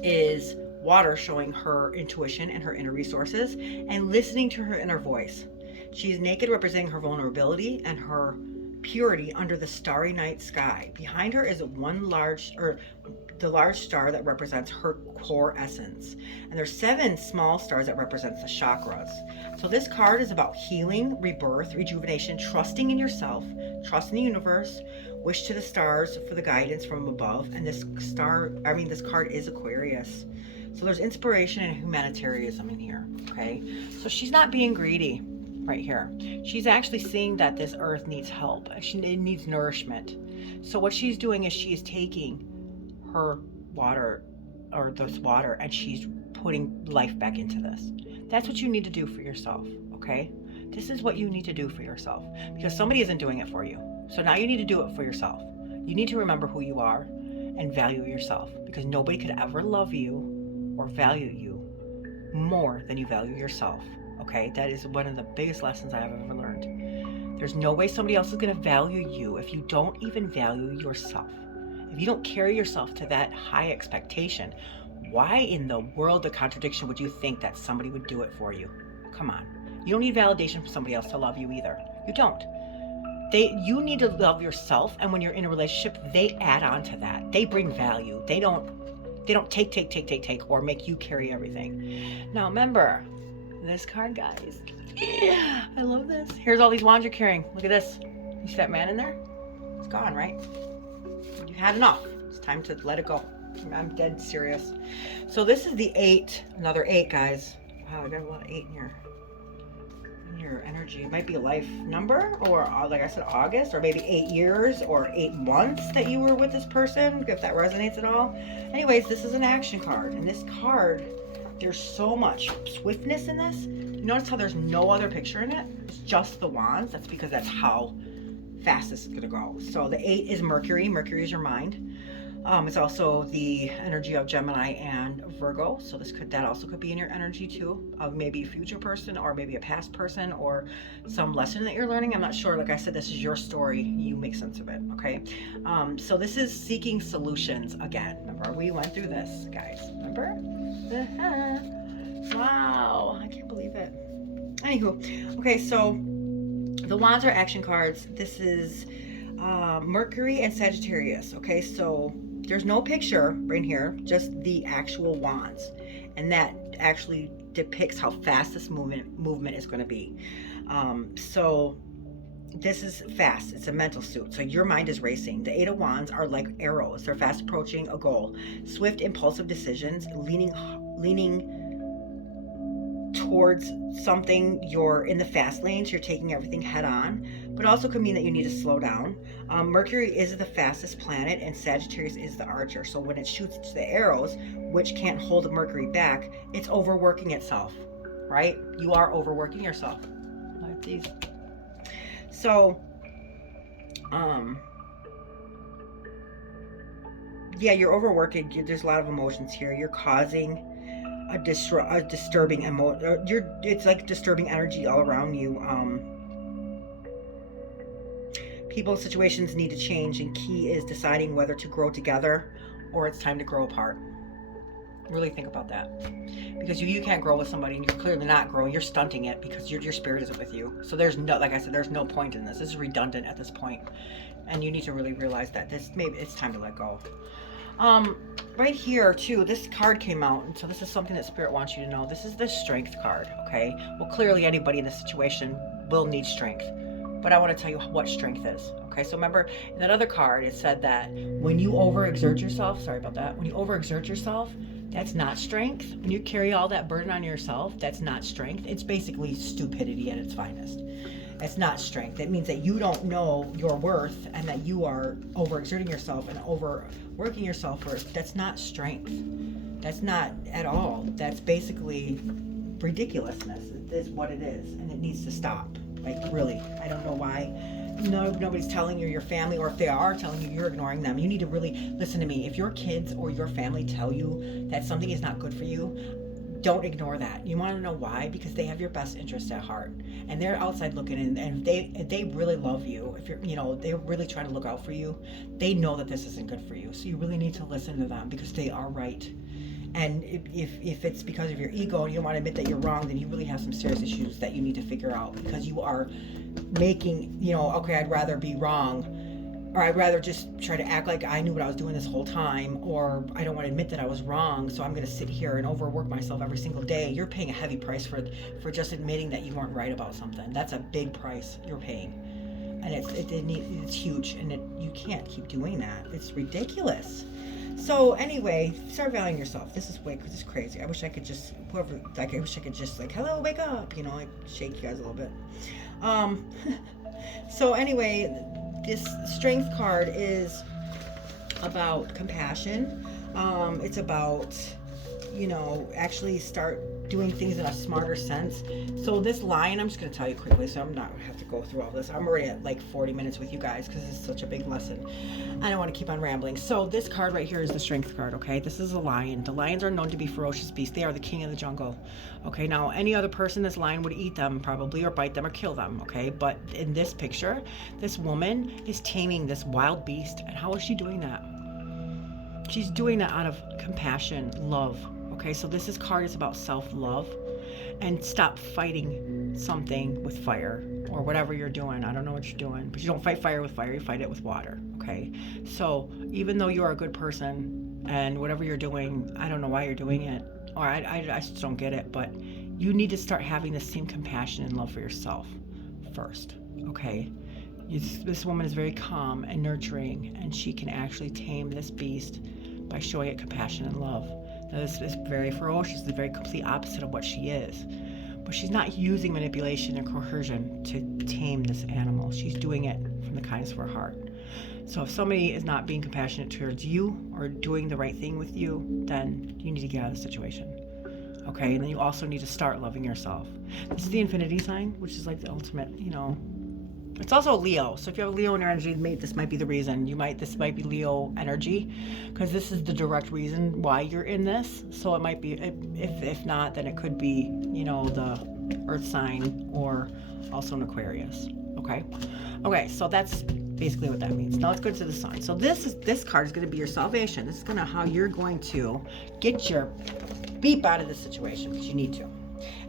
is water, showing her intuition and her inner resources and listening to her inner voice. She is naked, representing her vulnerability and her purity under the starry night sky. Behind her is the large star that represents her core essence. And there's 7 small stars that represents the chakras. So this card is about healing, rebirth, rejuvenation, trusting in yourself, trusting the universe, wish to the stars for the guidance from above. And this card is Aquarius. So there's inspiration and humanitarianism in here, okay? So she's not being greedy right here. She's actually seeing that this earth needs help. It needs nourishment. So what she's doing is she is taking her water, or this water, and she's putting life back into this. That's what you need to do for yourself, okay? This is what you need to do for yourself, because somebody isn't doing it for you. So now you need to do it for yourself. You need to remember who you are and value yourself, because nobody could ever love you or value you more than you value yourself, okay? That is one of the biggest lessons I have ever learned. There's no way somebody else is going to value you if you don't even value yourself. If you don't carry yourself to that high expectation, why in the world of contradiction would you think that somebody would do it for you? Come on. You don't need validation from somebody else to love you either. You don't. You need to love yourself, and when you're in a relationship, they add on to that. They bring value. They don't take or make you carry everything. Now remember, this card, guys. I love this. Here's all these wands you're carrying. Look at this. You see that man in there? It's gone, right? You had enough. It's time to let it go. I'm dead serious. So this is the 8, another 8, guys. Wow, I got a lot of 8 in here. In your energy. It might be a life number, or like I said, August, or maybe 8 years or 8 months that you were with this person, if that resonates at all. Anyways, this is an action card, and this card, there's so much swiftness in this. You notice how there's no other picture in it? It's just the wands. That's because that's how fast this is going to go. So the 8 is Mercury. Mercury is your mind. It's also the energy of Gemini and Virgo. So that also could be in your energy too, of maybe a future person, or maybe a past person, or some lesson that you're learning. I'm not sure. Like I said, this is your story. You make sense of it. Okay. So this is seeking solutions again. Remember, we went through this, guys. Remember? Wow. I can't believe it. Anywho, okay, so the wands are action cards. This is Mercury and Sagittarius. Okay, so there's no picture right here, just the actual wands, and that actually depicts how fast this movement is going to be. So this is fast. It's a mental suit. So your mind is racing. The Eight of Wands are like arrows. They're fast approaching a goal. Swift, impulsive decisions, leaning towards something. You're in the fast lane, so you're taking everything head on, but also could mean that you need to slow down. Mercury is the fastest planet, and Sagittarius is the archer. So when it shoots the arrows, which can't hold the Mercury back, it's overworking itself, right? You are overworking yourself. Like these. So, yeah, you're overworking. There's a lot of emotions here. You're causing a disturbing it's like disturbing energy all around you. People, situations need to change, and key is deciding whether to grow together or it's time to grow apart. Really think about that, because you can't grow with somebody and you're clearly not growing. You're stunting it because your spirit isn't with you. So there's no, like I said, there's no point in this. This is redundant at this point, and you need to really realize that maybe it's time to let go. Right here too, this card came out, and so this is something that Spirit wants you to know. This is the Strength card. Okay, well, clearly anybody in this situation will need strength, but I want to tell you what strength is. Okay, so remember in that other card it said that when you overexert yourself, sorry about that, when you overexert yourself, that's not strength. When you carry all that burden on yourself, that's not strength. It's basically stupidity at its finest. It's not strength. It means that you don't know your worth and that you are overexerting yourself and overworking yourself first. That's not strength. That's not at all. That's basically ridiculousness. It's what it is, and it needs to stop. Like, really, I don't know why. Nobody's telling you, your family, or if they are telling you, you're ignoring them. You need to really listen to me. If your kids or your family tell you that something is not good for you, don't ignore that. You want to know why? Because they have your best interests at heart, and they're outside looking in, and if they really love you, if they're really trying to look out for you, they know that this isn't good for you. So you really need to listen to them, because they are right. And if it's because of your ego and you don't want to admit that you're wrong, then you really have some serious issues that you need to figure out, because you are making, okay, I'd rather be wrong, or I'd rather just try to act like I knew what I was doing this whole time, or I don't want to admit that I was wrong, so I'm going to sit here and overwork myself every single day. You're paying a heavy price for just admitting that you weren't right about something. That's a big price you're paying, and it's huge, and you can't keep doing that. It's ridiculous. So anyway, start valuing yourself. This is crazy. I wish I could just, hello, wake up, like shake you guys a little bit. So anyway, this Strength card is about compassion. It's about, actually start doing things in a smarter sense. So this line, I'm just going to tell you quickly, so I'm not going to have to go through all this. I'm already at like 40 minutes with you guys because it's such a big lesson. I don't want to keep on rambling. So this card right here is the Strength card, okay? This is a lion. The lions are known to be ferocious beasts. They are the king of the jungle. Okay, now any other person, this lion would eat them probably, or bite them, or kill them, okay? But in this picture, this woman is taming this wild beast. And how is she doing that? She's doing that out of compassion, love. Okay, so this card is about self-love, and stop fighting something with fire or whatever you're doing. I don't know what you're doing, but you don't fight fire with fire, you fight it with water, okay? So even though you're a good person and whatever you're doing, I don't know why you're doing it, or I just don't get it, but you need to start having the same compassion and love for yourself first, okay? This woman is very calm and nurturing, and she can actually tame this beast by showing it compassion and love. Now, this is very ferocious, the very complete opposite of what she is. But she's not using manipulation or coercion to tame this animal. She's doing it from the kindness of her heart. So if somebody is not being compassionate towards you or doing the right thing with you, then you need to get out of the situation. Okay, and then you also need to start loving yourself. This is the infinity sign, which is like the ultimate, It's also Leo, so if you have a Leo in energy, this might be the reason. This might be Leo energy, because this is the direct reason why you're in this. So it might be, if not, then it could be, the Earth sign, or also an Aquarius. Okay, so that's basically what that means. Now let's go to the sign. So this card is going to be your salvation. This is how you're going to get your beep out of this situation, because you need to.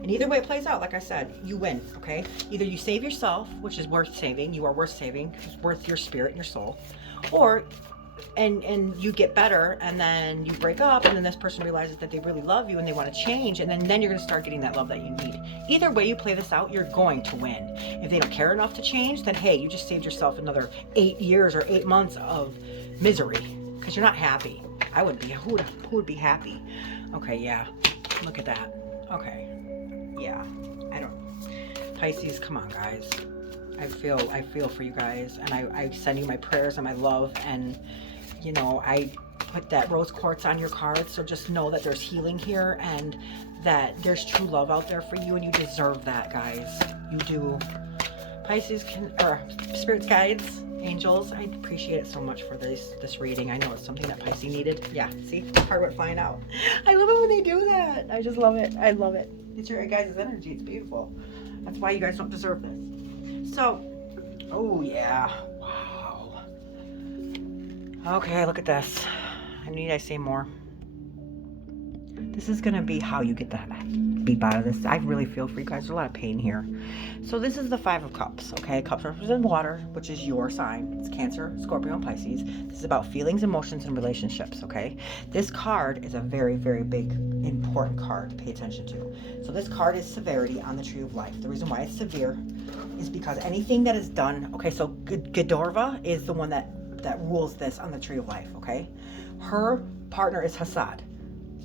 And either way it plays out, like I said, you win, okay? Either you save yourself, which is worth saving, you are worth saving, it's worth your spirit and your soul, or and you get better, and then you break up, and then this person realizes that they really love you and they want to change, and then you're going to start getting that love that you need. Either way you play this out, you're going to win. If they don't care enough to change, then hey, you just saved yourself another 8 years or 8 months of misery, because you're not happy. I wouldn't be. Who would be happy? Okay, yeah, look at that. Okay, yeah, I don't. Pisces, come on, guys. I feel for you guys, and I send you my prayers and my love, and you know, I put that rose quartz on your card, so just know that there's healing here and that there's true love out there for you, and you deserve that, guys. You do. Pisces, or spirits, guides, angels, I appreciate it so much for this reading. I know it's something that Pisces needed. Yeah, see, the card went flying out. I love it when they do that. I just love it. I love it. It's your guys' energy. It's beautiful. That's why you guys don't deserve this. So, oh yeah, wow. Okay, look at this. I say more. This is gonna be how you get that beep out of this. I really feel for you guys. There's a lot of pain here. So this is the Five of Cups, okay? Cups represent water, which is your sign. It's Cancer, Scorpio, and Pisces. This is about feelings, emotions, and relationships, okay? This card is a very, very big, important card to pay attention to. So this card is severity on the Tree of Life. The reason why it's severe is because anything that is done, okay, so Godorva is the one that rules this on the Tree of Life, okay? Her partner is Hassad.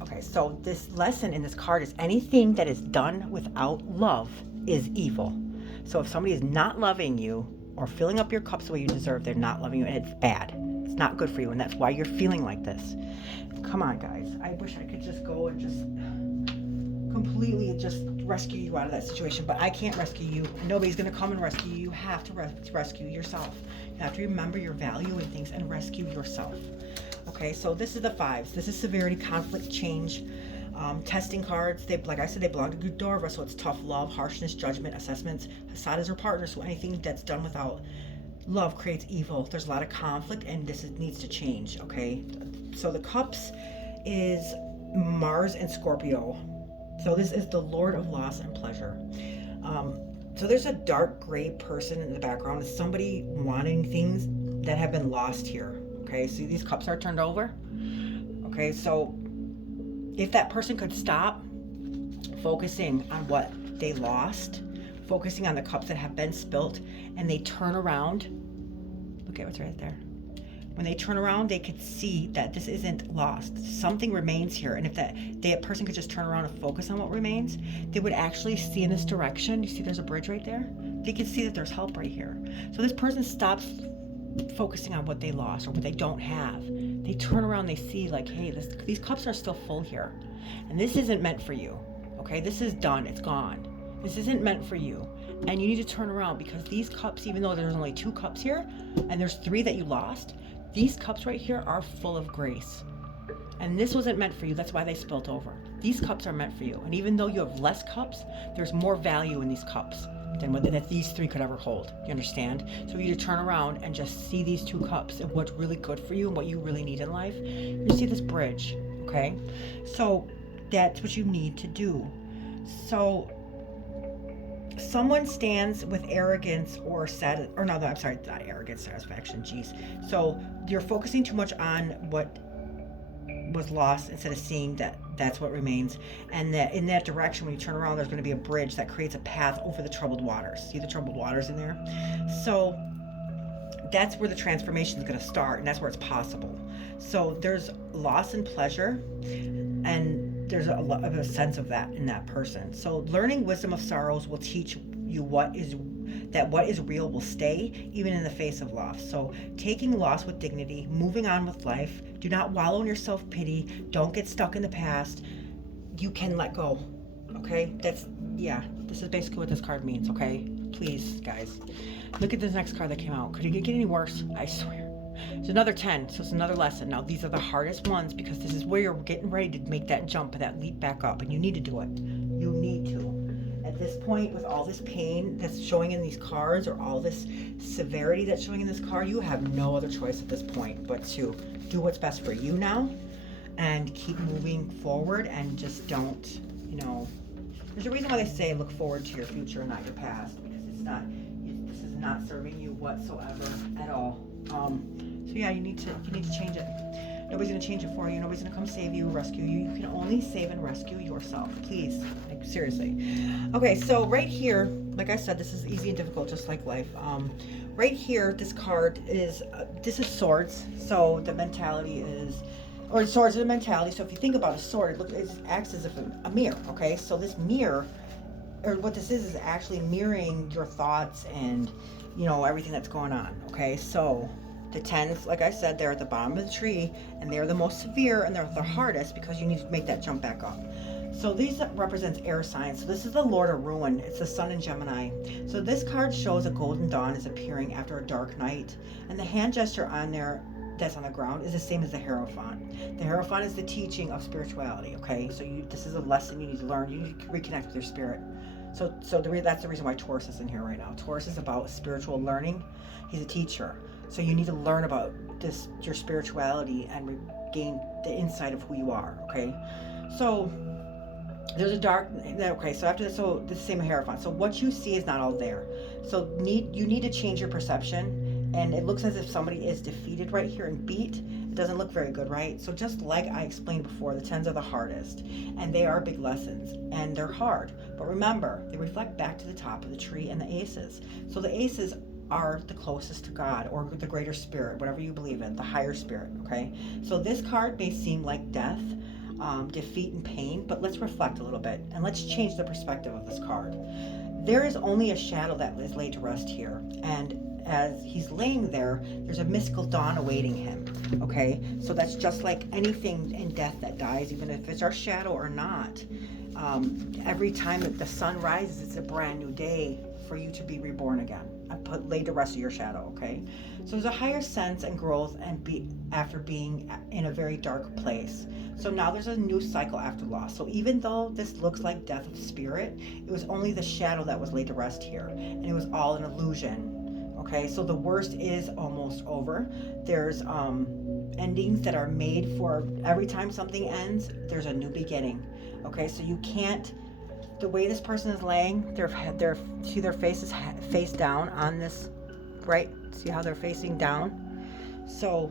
Okay, so this lesson in this card is anything that is done without love is evil. So if somebody is not loving you or filling up your cups the way you deserve, they're not loving you, and it's bad. It's not good for you, and that's why you're feeling like this. Come on, guys. I wish I could just go and just completely just rescue you out of that situation, but I can't rescue you. Nobody's going to come and rescue you. You have to rescue yourself. You have to remember your value in things and rescue yourself. Okay, so this is the fives. This is severity, conflict, change, testing cards. They, like I said, they belong to Godorva, so it's tough love, harshness, judgment, assessments. Hassad is her partner, so anything that's done without love creates evil. There's a lot of conflict, and this needs to change, okay? So the cups is Mars and Scorpio. So this is the Lord of loss and pleasure. So there's a dark gray person in the background. It's somebody wanting things that have been lost here. Okay, see these cups are turned over. Okay, so if that person could stop focusing on what they lost, focusing on the cups that have been spilt, and they turn around, look at what's right there. When they turn around, they could see that this isn't lost. Something remains here. And if that person could just turn around and focus on what remains, they would actually see in this direction. You see there's a bridge right there? They can see that there's help right here. So this person stops focusing on what they lost or what they don't have. They turn around, they see like, hey, these cups are still full here. And this isn't meant for you. Okay, this is done. It's gone. This isn't meant for you. And you need to turn around, because these cups, even though there's only 2 cups here and there's 3 that you lost, these cups right here are full of grace. And this wasn't meant for you. That's why they spilt over. These cups are meant for you. And even though you have less cups, there's more value in these cups than that these 3 could ever hold. You understand? So you turn around and just see these 2 cups and what's really good for you and what you really need in life. You see this bridge, okay? So that's what you need to do. So someone stands with arrogance or not arrogance, satisfaction, geez. So you're focusing too much on what was lost instead of seeing that that's what remains, and that in that direction, when you turn around, there's going to be a bridge that creates a path over the troubled waters. See the troubled waters in there? So that's where the transformation is going to start, and that's where it's possible. So there's loss and pleasure, and there's a sense of that in that person. So learning wisdom of sorrows will teach you what is real will stay even in the face of loss. So taking loss with dignity, moving on with life. Do not wallow in your self-pity. Don't get stuck in the past. You can let go. Okay? This is basically what this card means, okay? Please, guys. Look at this next card that came out. Could it get any worse? I swear. It's another 10, so it's another lesson. Now, these are the hardest ones because this is where you're getting ready to make that jump, that leap back up, and you need to do it. You need to. At this point, with all this pain that's showing in these cards, or all this severity that's showing in this card, you have no other choice at this point but to do what's best for you now and keep moving forward, and just don't, There's a reason why they say look forward to your future, not your past, because it's not, this is not serving you whatsoever at all. So yeah, you need to change it. Nobody's gonna change it for you. Nobody's gonna come save you, rescue you. You can only save and rescue yourself. Please, like, seriously. Okay, so right here, like I said, this is easy and difficult, just like life. Right here, this card is this is swords. So the mentality is, or swords are the mentality. So if you think about a sword, it acts as if a mirror. Okay, so this mirror, or what this is actually mirroring your thoughts and, you know, everything that's going on. Okay, so the 10s, like I said, they're at the bottom of the tree, and they're the most severe, and they're the hardest because you need to make that jump back up. So these represents air signs. So this is the Lord of Ruin. It's the Sun in Gemini. So this card shows a golden dawn is appearing after a dark night, and the hand gesture on there that's on the ground is the same as the Hierophant. The Hierophant is the teaching of spirituality. Okay, so this is a lesson you need to learn. You need to reconnect with your spirit. So that's the reason why Taurus is in here right now. Taurus is about spiritual learning. He's a teacher. So you need to learn about your spirituality, and regain the insight of who you are. Okay, so there's a dark. Okay, so after this, so the same Hierophant. So what you see is not all there. So you need to change your perception, and it looks as if somebody is defeated right here and beat. It doesn't look very good, right? So just like I explained before, the 10s are the hardest, and they are big lessons, and they're hard. But remember, they reflect back to the top of the tree and the aces. So the aces are the closest to God, or the greater spirit, whatever you believe in, the higher spirit. Okay, so this card may seem like death, defeat, and pain, but let's reflect a little bit, and let's change the perspective of this card. There is only a shadow that is laid to rest here, and as he's laying there, there's a mystical dawn awaiting him. Okay, so that's just like anything in death that dies, even if it's our shadow or not. Every time that the sun rises, it's a brand new day for you to be reborn again. Lay to rest of your shadow. Okay, so there's a higher sense and growth, and after being in a very dark place. So now there's a new cycle after loss. So even though this looks like death of spirit, it was only the shadow that was laid to rest here, and it was all an illusion. Okay, so the worst is almost over. There's endings that are made for every time something ends. There's a new beginning. Okay, so you can't. The way this person is laying, see their face is face down on this, right? See how they're facing down? So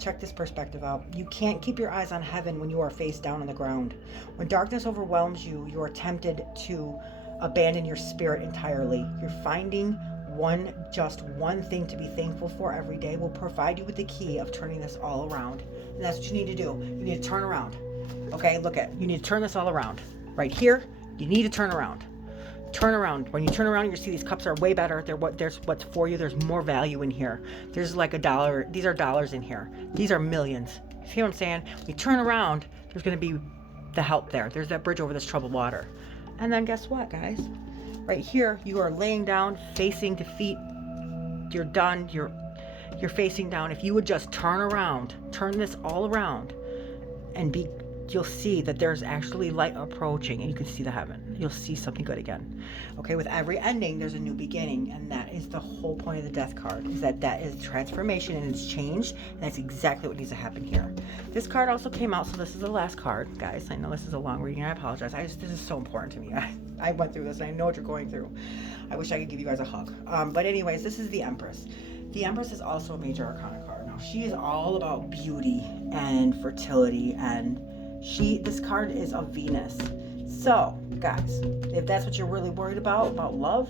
check this perspective out. You can't keep your eyes on heaven when you are face down on the ground. When darkness overwhelms you, you are tempted to abandon your spirit entirely. You're finding just one thing to be thankful for every day will provide you with the key of turning this all around. And that's what you need to do. You need to turn around. Okay, you need to turn this all around. Right here, you need to turn around. Turn around. When you turn around, you see these cups are way better. There's what's for you. There's more value in here. There's like $1. These are dollars in here. These are millions. See what I'm saying? When you turn around, there's going to be the help there. There's that bridge over this troubled water. And then guess what, guys? Right here, you are laying down, facing defeat. You're done. You're facing down. If you would just turn around, turn this all around, and you'll see that there's actually light approaching, and you can see the heaven. You'll see something good again. Okay, with every ending, there's a new beginning, and that is the whole point of the death card, is that is transformation, and it's changed, and that's exactly what needs to happen here. This card also came out, so this is the last card, guys. I know this is a long reading, I apologize. This is so important to me. I went through this, and I know what you're going through. I wish I could give you guys a hug. But anyways, this is the Empress. The Empress is also a major arcana card. Now, she is all about beauty and fertility, and this card is of Venus. So, guys, if that's what you're really worried about love,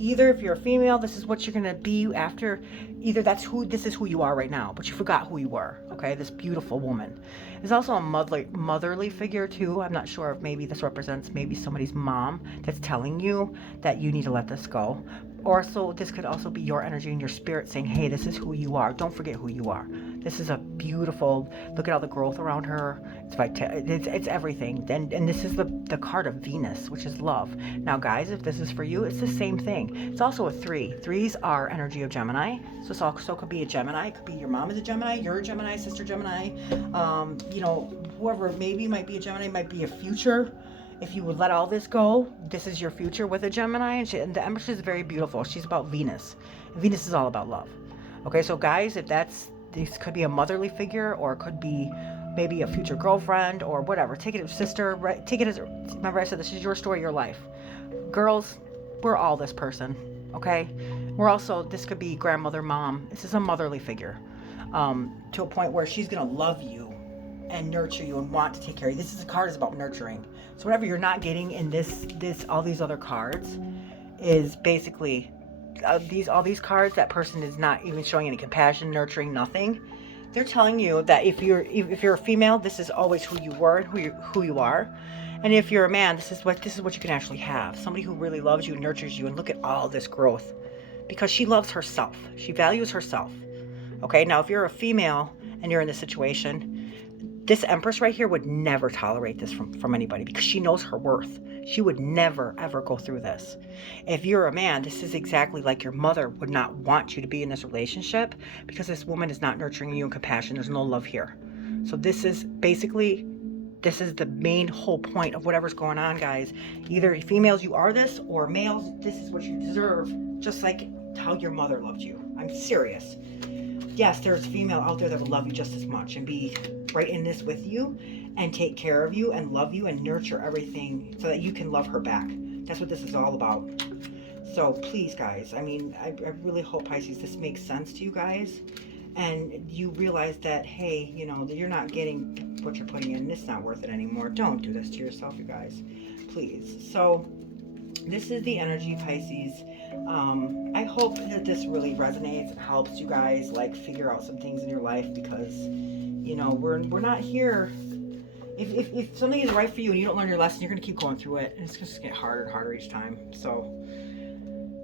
either if you're a female, this is what you're gonna be after. Either this is who you are right now, but you forgot who you were. Okay, this beautiful woman is also a motherly figure too. I'm not sure if maybe this represents maybe somebody's mom that's telling you that you need to let this go. Or so this could also be your energy and your spirit saying, hey, this is who you are. Don't forget who you are. This is a beautiful, look at all the growth around her. It's everything. And this is the card of Venus, which is love. Now, guys, if this is for you, it's the same thing. It's also a 3. 3s are energy of Gemini. So this also could be a Gemini. It could be your mom is a Gemini, you're a Gemini, sister Gemini. Whoever maybe might be a Gemini, might be a future. If you would let all this go, this is your future with a Gemini. And the Empress is very beautiful. She's about Venus. Venus is all about love. Okay, so guys, this could be a motherly figure, or it could be maybe a future girlfriend or whatever. Take it as sister, right? Take it as, remember I said this is your story, your life. Girls, we're all this person, okay? We're also, this could be grandmother, mom. This is a motherly figure, to a point where she's gonna love you and nurture you and want to take care of you. This is a card is about nurturing. So whatever you're not getting in this all these other cards is basically all these cards, that person is not even showing any compassion, nurturing, nothing. They're telling you that if you're a female, this is always who you were and who you are. And if you're a man, this is what you can actually have. Somebody who really loves you, nurtures you, and look at all this growth. Because she loves herself. She values herself. Okay, now if you're a female and you're in this situation, this Empress right here would never tolerate this from anybody because she knows her worth. She would never, ever go through this. If you're a man, this is exactly like your mother would not want you to be in this relationship because this woman is not nurturing you in compassion. There's no love here. So this is basically, this is the main whole point of whatever's going on, guys. Either females, you are this, or males, this is what you deserve, just like how your mother loved you. I'm serious. Yes, there's a female out there that will love you just as much and be right in this with you and take care of you and love you and nurture everything so that you can love her back. That's what this is all about. So please, guys, I mean, I really hope, Pisces, this makes sense to you guys. And you realize that, hey, you know, that you're not getting what you're putting in. It's not worth it anymore. Don't do this to yourself, you guys. Please. So this is the energy, Pisces. I hope that this really resonates and helps you guys like figure out some things in your life, because you know we're not here. If something is right for you and you don't learn your lesson, you're gonna keep going through it, and it's just gonna get harder and harder each time. So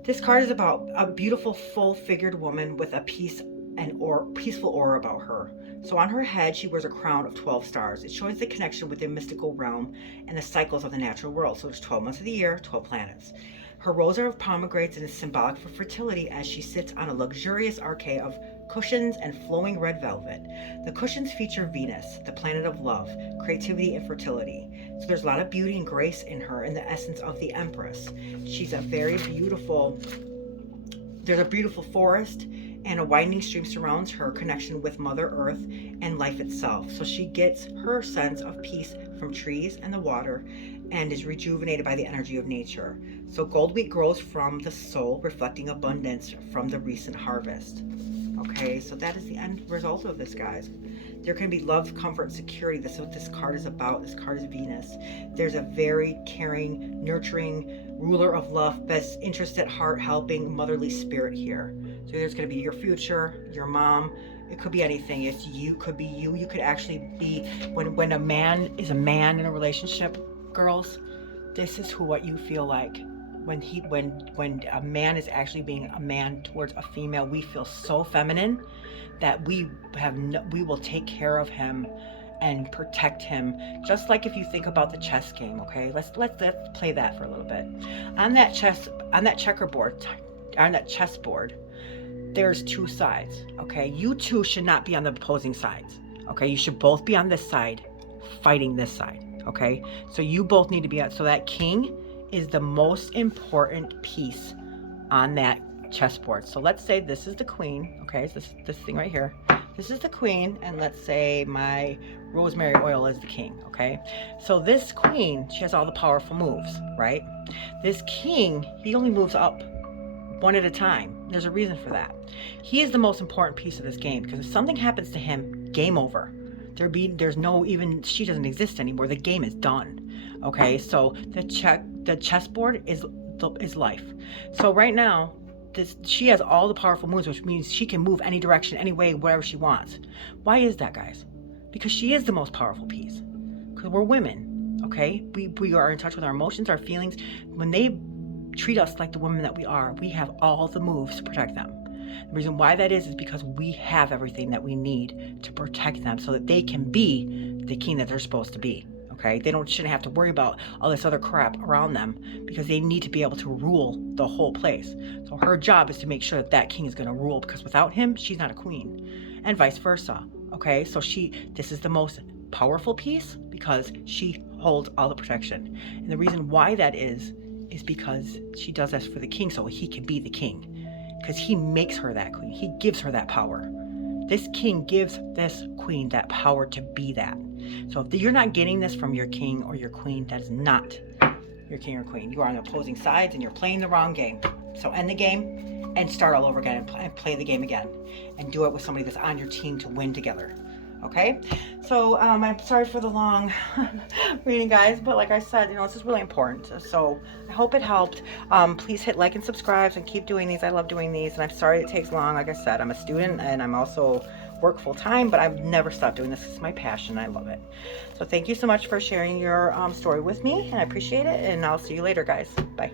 this card is about a beautiful, full-figured woman with a peaceful aura about her. So on her head, she wears a crown of 12 stars. It shows the connection with the mystical realm and the cycles of the natural world. So there's 12 months of the year, 12 planets. Her rows are of pomegranates and is symbolic for fertility as she sits on a luxurious arcade of cushions and flowing red velvet. The cushions feature Venus, the planet of love, creativity, and fertility. So there's a lot of beauty and grace in her, in the essence of the Empress. She's a very beautiful, there's a beautiful forest and a winding stream surrounds her connection with Mother Earth and life itself. So she gets her sense of peace from trees and the water and is rejuvenated by the energy of nature. So gold wheat grows from the soul, reflecting abundance from the recent harvest. Okay, so that is the end result of this, guys. There can be love, comfort, and security. This is what this card is about. This card is Venus. There's a very caring, nurturing, ruler of love, best interest at heart, helping, motherly spirit here. So there's going to be your future, your mom. It could be anything. It's you, could be you. You could actually be, when a man is a man in a relationship, girls, this is what you feel like. When a man is actually being a man towards a female, we feel so feminine that we will take care of him and protect him. Just like if you think about the chess game, okay? Let's play that for a little bit. On that chessboard, there's two sides, okay? You two should not be on the opposing sides, okay? You should both be on this side, fighting this side, okay? So you both need to be on, so that king is the most important piece on that chessboard. So let's say this is the queen, okay? So this thing right here. This is the queen, and let's say my rosemary oil is the king, okay? So this queen, she has all the powerful moves, right? This king, he only moves up one at a time. There's a reason for that. He is the most important piece of this game, because if something happens to him, game over. There's no even, she doesn't exist anymore. The game is done, okay? So the chessboard is life. So right now, she has all the powerful moves, which means she can move any direction, any way, whatever she wants. Why is that, guys? Because she is the most powerful piece. Because we're women, okay? We are in touch with our emotions, our feelings. When they treat us like the women that we are, we have all the moves to protect them. The reason why that is because we have everything that we need to protect them so that they can be the king that they're supposed to be. Okay, they shouldn't have to worry about all this other crap around them, because they need to be able to rule the whole place. So her job is to make sure that king is going to rule, because without him, she's not a queen, and vice versa. Okay, so this is the most powerful piece because she holds all the protection. And the reason why that is because she does this for the king so he can be the king, because he makes her that queen. He gives her that power This king gives this queen that power to be that. So if you're not getting this from your king or your queen, that is not your king or queen. You are on opposing sides and you're playing the wrong game. So end the game and start all over again and play the game again. And do it with somebody that's on your team to win together. Okay, so I'm sorry for the long reading, guys, but like I said, this is really important. So I hope it helped. Please hit like and subscribe and keep doing these. I love doing these, and I'm sorry it takes long. Like I said, I'm a student and I'm also work full time, but I've never stopped doing this. It's my passion. I love it. So thank you so much for sharing your story with me, and I appreciate it. And I'll see you later, guys. Bye.